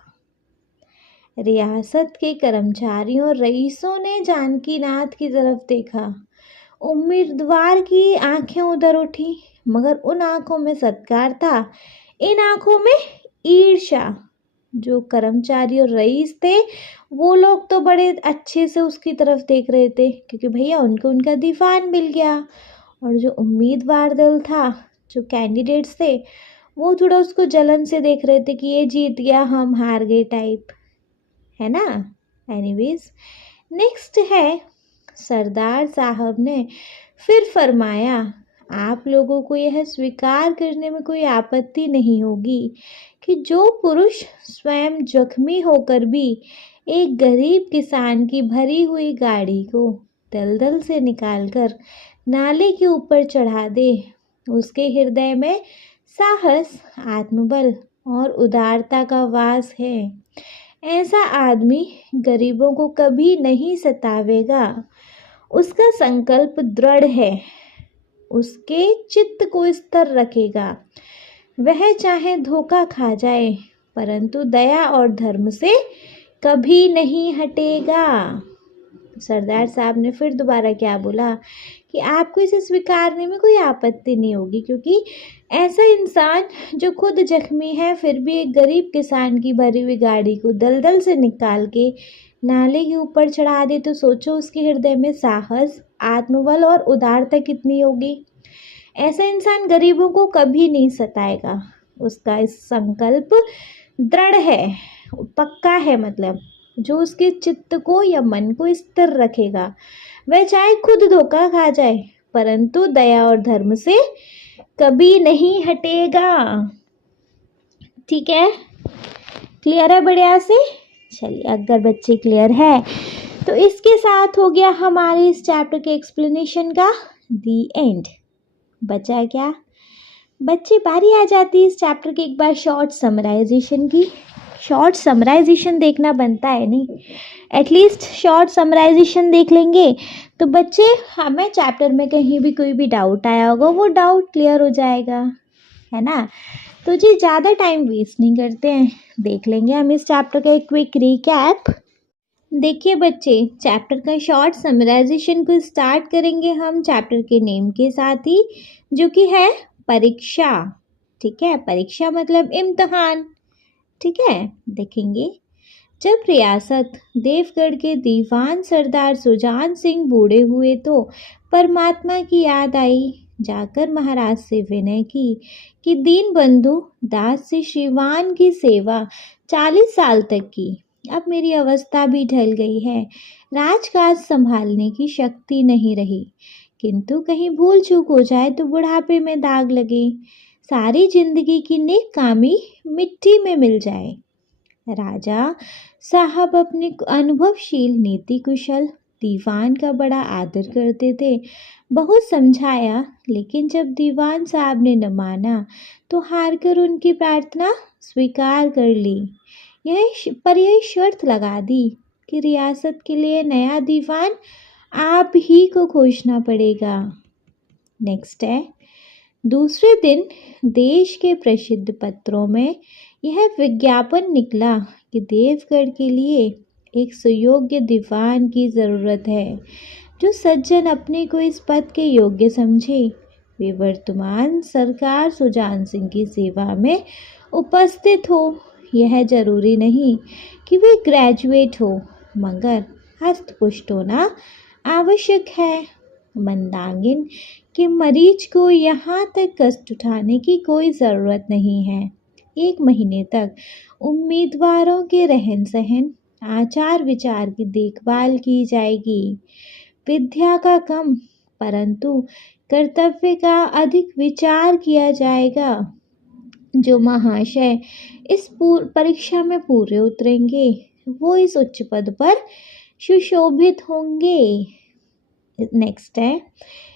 रियासत के कर्मचारियों और रईसों ने जानकी नाथ की तरफ देखा। उम्मीदवार की आंखें उधर उठी, मगर उन आंखों में सत्कार था, इन आंखों में ईर्ष्या। जो कर्मचारी और रईस थे वो लोग तो बड़े अच्छे से उसकी तरफ देख रहे थे, क्योंकि भैया उनको उनका दीवान मिल गया। और जो उम्मीदवार दल था, जो कैंडिडेट्स थे, वो थोड़ा उसको जलन से देख रहे थे कि ये जीत गया, हम हार गए टाइप, है ना। एनीवेज, नेक्स्ट है, सरदार साहब ने फिर फरमाया, आप लोगों को यह स्वीकार करने में कोई आपत्ति नहीं होगी कि जो पुरुष स्वयं जख्मी होकर भी एक गरीब किसान की भरी हुई गाड़ी को दलदल से निकालकर नाले के ऊपर चढ़ा दे, उसके हृदय में साहस, आत्मबल और उदारता का वास है। ऐसा आदमी गरीबों को कभी नहीं सतावेगा। उसका संकल्प दृढ़ है, उसके चित्त को स्थिर रखेगा। वह चाहे धोखा खा जाए, परंतु दया और धर्म से कभी नहीं हटेगा। सरदार साहब ने फिर दोबारा क्या बोला कि आपको इसे स्वीकारने में कोई आपत्ति नहीं होगी, क्योंकि ऐसा इंसान जो खुद जख्मी है फिर भी एक गरीब किसान की भरी हुई गाड़ी को दलदल से निकाल के नाले के ऊपर चढ़ा दे, तो सोचो उसके हृदय में साहस, आत्मबल और उदारता कितनी होगी। ऐसा इंसान गरीबों को कभी नहीं सताएगा। उसका इस संकल्प दृढ़ है, पक्का है, मतलब जो उसके चित्त को या मन को स्थिर रखेगा। वह चाहे खुद धोखा खा जाए, परंतु दया और धर्म से कभी नहीं हटेगा। ठीक है, क्लियर है बढ़िया से। चलिए, अगर बच्चे क्लियर है तो इसके साथ हो गया हमारे इस चैप्टर के एक्सप्लेनेशन का दी एंड। बचा क्या बच्चे, बारी आ जाती है इस चैप्टर के एक बार शॉर्ट समराइजेशन की। शॉर्ट समराइजेशन देखना बनता है नहीं, एटलीस्ट शॉर्ट समराइजेशन देख लेंगे तो बच्चे हमें चैप्टर में कहीं भी कोई भी डाउट आया होगा वो डाउट क्लियर हो जाएगा, है ना। तो जी ज़्यादा टाइम वेस्ट नहीं करते हैं, देख लेंगे हम इस चैप्टर का एक क्विक रिकैप। देखिए बच्चे, चैप्टर का शॉर्ट समराइजेशन को स्टार्ट करेंगे हम चैप्टर के नेम के साथ ही, जो कि है परीक्षा। ठीक है, परीक्षा मतलब इम्तिहान। ठीक है, देखेंगे। जब रियासत देवगढ़ के दीवान सरदार सुजान सिंह बूढ़े हुए तो परमात्मा की याद आई। जाकर महाराज से विनय की कि दीन बंधु दास से श्रीमान की सेवा 40 साल तक की, अब मेरी अवस्था भी ढल गई है, राजकाज संभालने की शक्ति नहीं रही, किंतु कहीं भूल चूक हो जाए तो बुढ़ापे में दाग लगे, सारी जिंदगी की नेक कामी मिट्टी में मिल जाए। राजा साहब अपने अनुभवशील नीति कुशल दीवान का बड़ा आदर करते थे। बहुत समझाया, लेकिन जब दीवान साहब ने न माना तो हार कर उनकी प्रार्थना स्वीकार कर ली। यह शर्त लगा दी कि रियासत के लिए नया दीवान आप ही को खोजना पड़ेगा। नेक्स्ट है, दूसरे दिन देश के प्रसिद्ध पत्रों में यह विज्ञापन निकला कि देवगढ़ के लिए एक सुयोग्य दीवान की ज़रूरत है। जो सज्जन अपने को इस पद के योग्य समझे वे वर्तमान सरकार सुजान सिंह की सेवा में उपस्थित हो। यह जरूरी नहीं कि वे ग्रेजुएट हो, मगर हस्तपुष्ट होना आवश्यक है। मंदागिन के मरीज को यहाँ तक कष्ट उठाने की कोई ज़रूरत नहीं है। 1 महीने तक उम्मीदवारों के रहन सहन, आचार विचार की देखभाल की जाएगी। विद्या का कम परंतु कर्तव्य का अधिक विचार किया जाएगा। जो महाशय इस परीक्षा में पूरे उतरेंगे वो इस उच्च पद पर सुशोभित होंगे। नेक्स्ट है,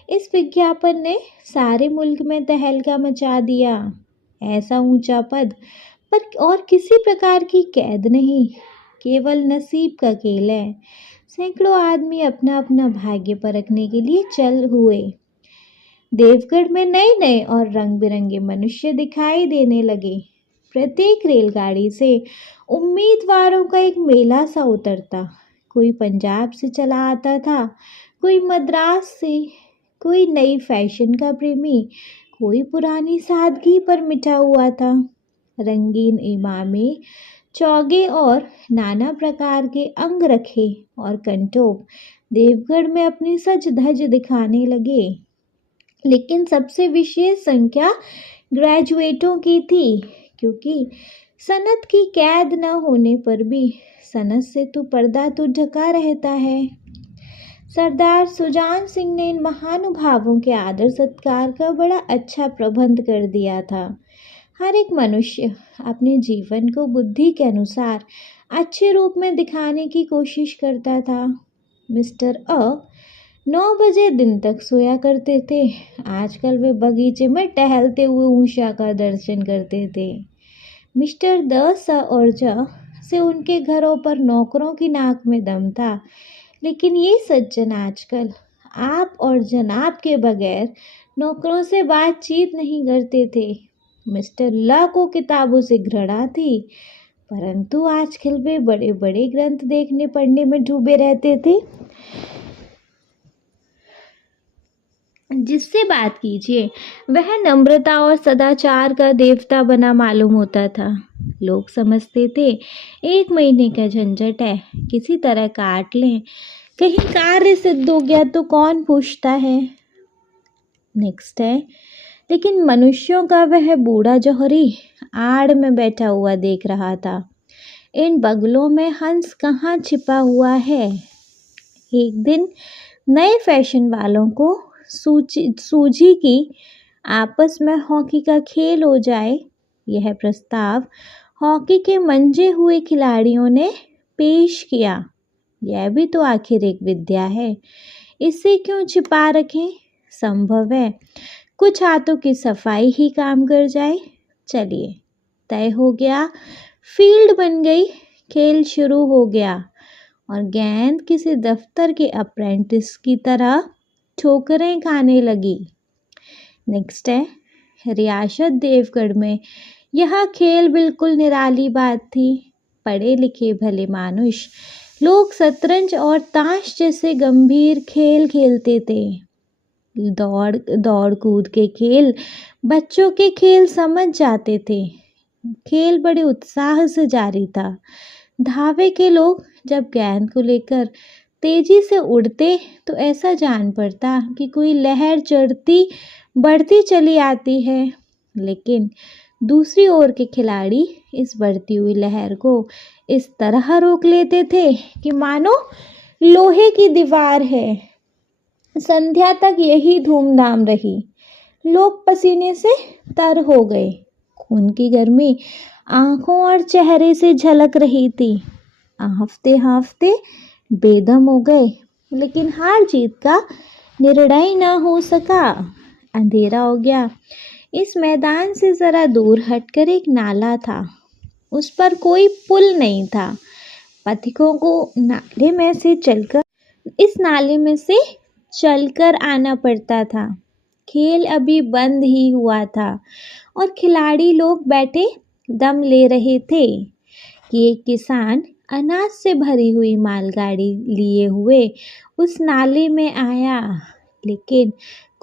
इस विज्ञापन ने सारे मुल्क में तहलका मचा दिया। ऐसा ऊंचा पद पर और किसी प्रकार की कैद नहीं, केवल नसीब का खेल है। सैकड़ों आदमी अपना अपना भाग्य परखने के लिए चल हुए। देवगढ़ में नए नए और रंग बिरंगे मनुष्य दिखाई देने लगे। प्रत्येक रेलगाड़ी से उम्मीदवारों का एक मेला सा उतरता। कोई पंजाब से चला आता था, कोई मद्रास से, कोई नई फैशन का प्रेमी, कोई पुरानी सादगी पर मिटा हुआ था। रंगीन इमामे, चौगे और नाना प्रकार के अंग रखे और कंटोप देवगढ़ में अपनी सज धज दिखाने लगे। लेकिन सबसे विशेष संख्या ग्रेजुएटों की थी, क्योंकि सनत की कैद न होने पर भी सनत से तो पर्दा तो ढका रहता है। सरदार सुजान सिंह ने इन महानुभावों के आदर सत्कार का बड़ा अच्छा प्रबंध कर दिया था। हर एक मनुष्य अपने जीवन को बुद्धि के अनुसार अच्छे रूप में दिखाने की कोशिश करता था। मिस्टर 9 बजे दिन तक सोया करते थे। आजकल वे बगीचे में टहलते हुए उषा का दर्शन करते थे। मिस्टर और से उनके घरों पर नौकरों की नाक में दम था। लेकिन ये सज्जन आजकल आप और जनाब के बगैर नौकरों से बातचीत नहीं करते थे। मिस्टर ला को किताबों से घृणा थी, परंतु आजकल वे बड़े बड़े ग्रंथ देखने पढ़ने में डूबे रहते थे। जिससे बात कीजिए वह नम्रता और सदाचार का देवता बना मालूम होता था। लोग समझते थे 1 महीने का झंझट है, किसी तरह काट लें, कहीं कार्य सिद्ध हो गया तो कौन पूछता है। नेक्स्ट है, लेकिन मनुष्यों का वह बूढ़ा जौहरी आड़ में बैठा हुआ देख रहा था। इन बगलों में हंस कहाँ छिपा हुआ है। एक दिन नए फैशन वालों को सूझी कि आपस में हॉकी का खेल हो जाए। यह प्रस्ताव हॉकी के मंजे हुए खिलाड़ियों ने पेश किया। यह भी तो आखिर एक विद्या है, इसे क्यों छिपा रखें। संभव है कुछ हाथों की सफाई ही काम कर जाए। चलिए, तय हो गया, फील्ड बन गई, खेल शुरू हो गया और गेंद किसी दफ्तर के अप्रेंटिस की तरह ठोकरें खाने लगी। नेक्स्ट है, रियासत देवगढ़ में यह खेल बिल्कुल निराली बात थी। पढ़े लिखे भले मानुष लोग शतरंज और ताश जैसे गंभीर खेल खेलते थे। दौड़ कूद के खेल बच्चों के खेल समझ जाते थे। खेल बड़े उत्साह से जारी था। धावे के लोग जब गेंद को लेकर तेजी से उड़ते तो ऐसा जान पड़ता कि कोई लहर चढ़ती बढ़ती चली आती है। लेकिन दूसरी ओर के खिलाड़ी इस बढ़ती हुई लहर को इस तरह रोक लेते थे कि मानो लोहे की दीवार है। संध्या तक यही धूमधाम रही। लोग पसीने से तर हो गए। खून की गर्मी आंखों और चेहरे से झलक रही थी। हांफते हांफते बेदम हो गए, लेकिन हार जीत का निर्णय न हो सका। अंधेरा हो गया। इस मैदान से जरा दूर हटकर एक नाला था। उस पर कोई पुल नहीं था। पथिकों को इस नाले में से चलकर आना पड़ता था। खेल अभी बंद ही हुआ था और खिलाड़ी लोग बैठे दम ले रहे थे कि एक किसान अनाज से भरी हुई मालगाड़ी लिए हुए उस नाले में आया। लेकिन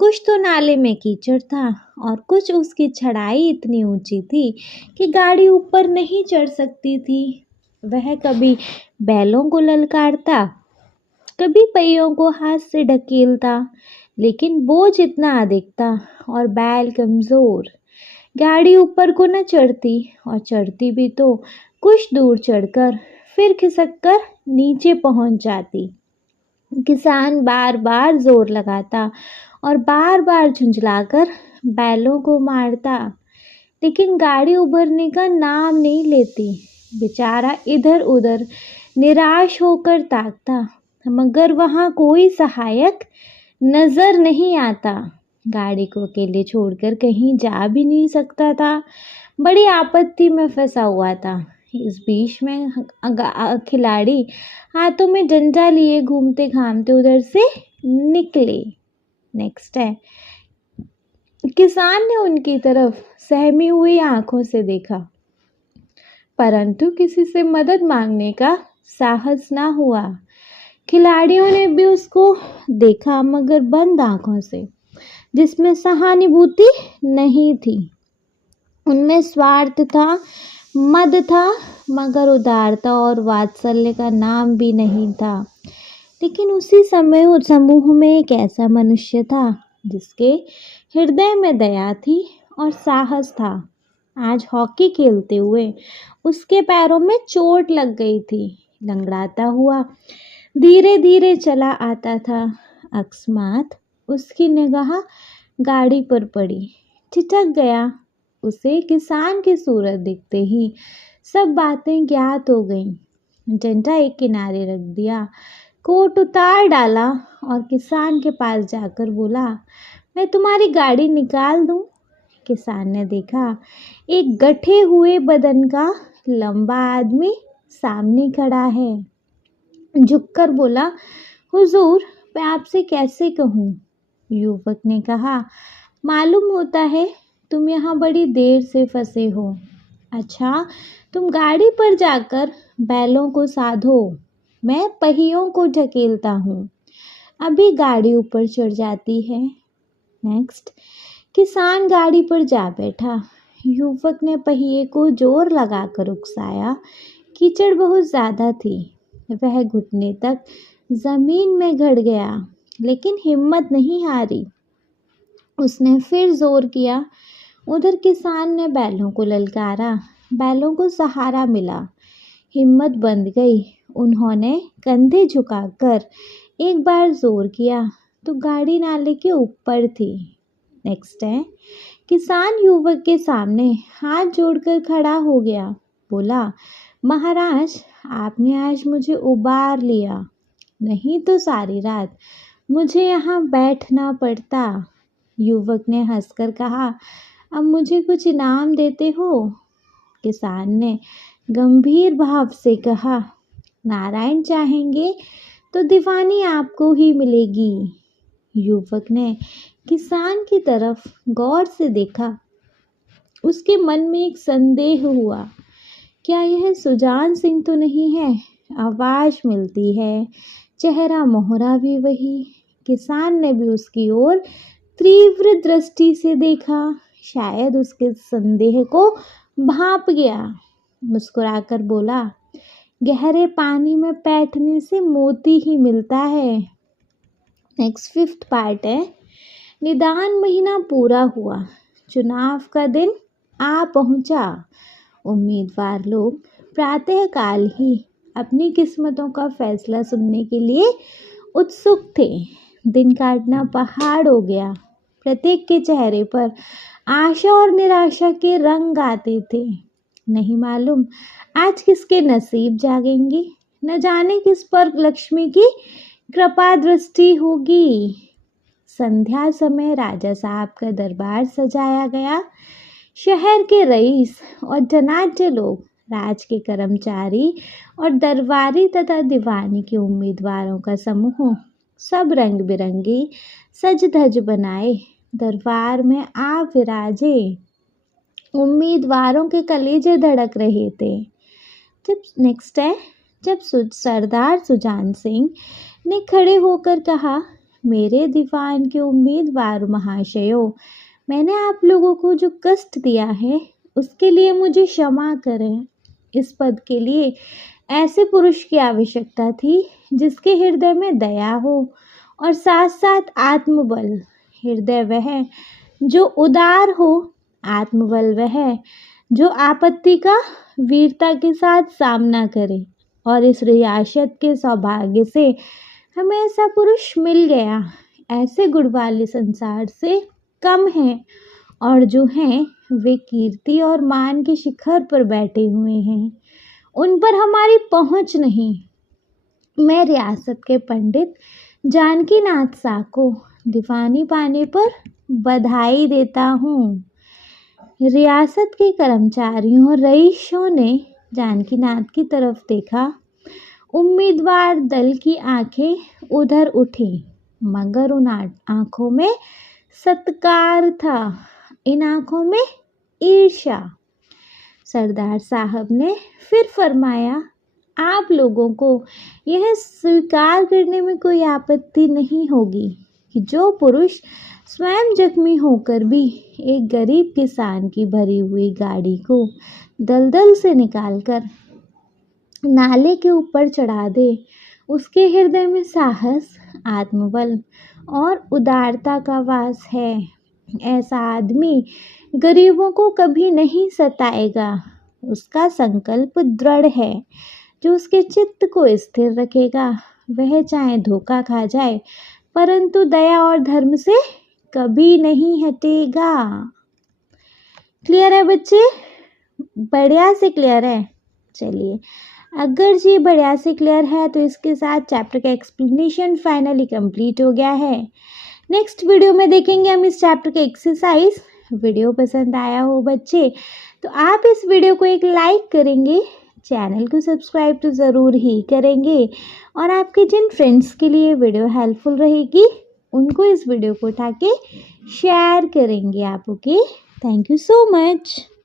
कुछ तो नाले में कीचड़ था और कुछ उसकी चढ़ाई इतनी ऊंची थी कि गाड़ी ऊपर नहीं चढ़ सकती थी। वह कभी बैलों को ललकारता, कभी पहियों को हाथ से ढकेलता, लेकिन बोझ इतना अधिक था और बैल कमजोर। गाड़ी ऊपर को न चढ़ती, और चढ़ती भी तो कुछ दूर चढ़कर फिर खिसक कर नीचे पहुंच जाती। किसान बार बार जोर लगाता और बार बार झुंझलाकर बैलों को मारता, लेकिन गाड़ी उभरने का नाम नहीं लेती। बेचारा इधर उधर निराश होकर ताकता, मगर वहाँ कोई सहायक नजर नहीं आता। गाड़ी को अकेले छोड़कर कहीं जा भी नहीं सकता था। बड़ी आपत्ति में फंसा हुआ था। इस बीच में खिलाड़ी हाथों में डंडा लिए घूमते घामते उधर से निकले। नेक्स्ट है, किसान ने उनकी तरफ सहमी हुई आंखों से देखा, परंतु किसी से मदद मांगने का साहस ना हुआ। खिलाड़ियों ने भी उसको देखा, मगर बंद आंखों से, जिसमें सहानुभूति नहीं थी। उनमें स्वार्थ था, मद था, मगर उदारता और वात्सल्य का नाम भी नहीं था। लेकिन उसी समय उस समूह में एक ऐसा मनुष्य था जिसके हृदय में दया थी और साहस था। आज हॉकी खेलते हुए उसके पैरों में चोट लग गई थी। लंगड़ाता हुआ धीरे धीरे चला आता था। अकस्मात उसकी निगाह गाड़ी पर पड़ी। ठिठक गया। उसे किसान की सूरत दिखते ही सब बातें ज्ञात हो गईं। डंडा एक किनारे रख दिया, कोट उतार डाला और किसान के पास जाकर बोला, मैं तुम्हारी गाड़ी निकाल दूं? किसान ने देखा, एक गठे हुए बदन का लंबा आदमी सामने खड़ा है। झुककर बोला, हुजूर, मैं आपसे कैसे कहूँ? युवक ने कहा, मालूम होता है तुम यहाँ बड़ी देर से फंसे हो। अच्छा, तुम गाड़ी पर जाकर बैलों को साधो, मैं पहियों को ढकेलता हूँ। अभी गाड़ी ऊपर चढ़ जाती है। नेक्स्ट, किसान गाड़ी पर जा बैठा। युवक ने पहिए को जोर लगाकर उकसाया। कीचड़ बहुत ज़्यादा थी। वह घुटने तक जमीन में गड़ गया, लेकिन हिम्मत नहीं हारी। उसने फिर जोर किया। उधर किसान ने बैलों को ललकारा। बैलों को सहारा मिला। हिम्मत बंध गई। उन्होंने कंधे झुकाकर एक बार जोर किया तो गाड़ी नाले के ऊपर थी। नेक्स्ट है, किसान युवक के सामने हाथ जोड़कर खड़ा हो गया। बोला, महाराज, आपने आज मुझे उबार लिया, नहीं तो सारी रात मुझे यहाँ बैठना पड़ता। युवक ने हंसकर कहा, अब मुझे कुछ इनाम देते हो? किसान ने गंभीर भाव से कहा, नारायण चाहेंगे तो दीवानी आपको ही मिलेगी। युवक ने किसान की तरफ गौर से देखा। उसके मन में एक संदेह हुआ, क्या यह सुजान सिंह तो नहीं है? आवाज मिलती है, चेहरा मोहरा भी वही। किसान ने भी उसकी ओर तीव्र दृष्टि से देखा। शायद उसके संदेह को भांप गया। मुस्कुराकर बोला, गहरे पानी में बैठने से मोती ही मिलता है। नेक्स्ट 5th पार्ट है, निदान महीना पूरा हुआ। चुनाव का दिन आ पहुंचा। उम्मीदवार लोग प्रातःकाल ही अपनी किस्मतों का फैसला सुनने के लिए उत्सुक थे। दिन काटना पहाड़ हो गया। प्रत्येक के चेहरे पर आशा और निराशा के रंग आते थे। नहीं मालूम आज किसके नसीब जागेंगे, न जाने किस पर लक्ष्मी की कृपा दृष्टि होगी। संध्या समय राजा साहब का दरबार सजाया गया। शहर के रईस और धनाढ्य लोग, राज के कर्मचारी और दरबारी तथा दीवानी के उम्मीदवारों का समूह सब रंग बिरंगी सज धज बनाए दरबार में आ विराजे। उम्मीदवारों के कलेजे धड़क रहे थे। जब सरदार सुजान सिंह ने खड़े होकर कहा, मेरे दीवान के उम्मीदवार महाशयों, मैंने आप लोगों को जो कष्ट दिया है उसके लिए मुझे क्षमा करें। इस पद के लिए ऐसे पुरुष की आवश्यकता थी जिसके हृदय में दया हो और साथ साथ आत्मबल। हृदय वह जो उदार हो, आत्मबल वह जो आपत्ति का वीरता के साथ सामना करे और इस रियासत के सौभाग्य से हमें ऐसा पुरुष मिल गया। ऐसे गुण वाले संसार से कम हैं, और जो हैं वे कीर्ति और मान के शिखर पर बैठे हुए हैं। उन पर हमारी पहुंच नहीं। मैं रियासत के पंडित जानकी नाथ शाह को दीवानी पाने पर बधाई देता हूँ। रियासत के कर्मचारियों और रईसों ने जानकी नाथ की तरफ देखा। उम्मीदवार दल की आंखें उधर उठी, मगर उन आंखों में सत्कार था, इन आंखों में ईर्ष्या। सरदार साहब ने फिर फरमाया, आप लोगों को यह स्वीकार करने में कोई आपत्ति नहीं होगी कि जो पुरुष स्वयं जख्मी होकर भी एक गरीब किसान की भरी हुई गाड़ी को दलदल से निकालकर नाले के ऊपर चढ़ा दे, उसके हृदय में साहस, आत्मबल और उदारता का वास है। ऐसा आदमी गरीबों को कभी नहीं सताएगा। उसका संकल्प दृढ़ है। जो उसके चित्त को स्थिर रखेगा, वह चाहे धोखा खा जाए, परंतु दया और धर्म से कभी नहीं हटेगा। क्लियर है बच्चे? बढ़िया से क्लियर है। चलिए, अगर जी बढ़िया से क्लियर है तो इसके साथ चैप्टर का एक्सप्लेनेशन फाइनली कंप्लीट हो गया है। नेक्स्ट वीडियो में देखेंगे हम इस चैप्टर का एक्सरसाइज। वीडियो पसंद आया हो बच्चे तो आप इस वीडियो को एक लाइक करेंगे, चैनल को सब्सक्राइब तो ज़रूर ही करेंगे, और आपके जिन फ्रेंड्स के लिए वीडियो हेल्पफुल रहेगी उनको इस वीडियो को उठा के शेयर करेंगे आप। Okay, thank you so much.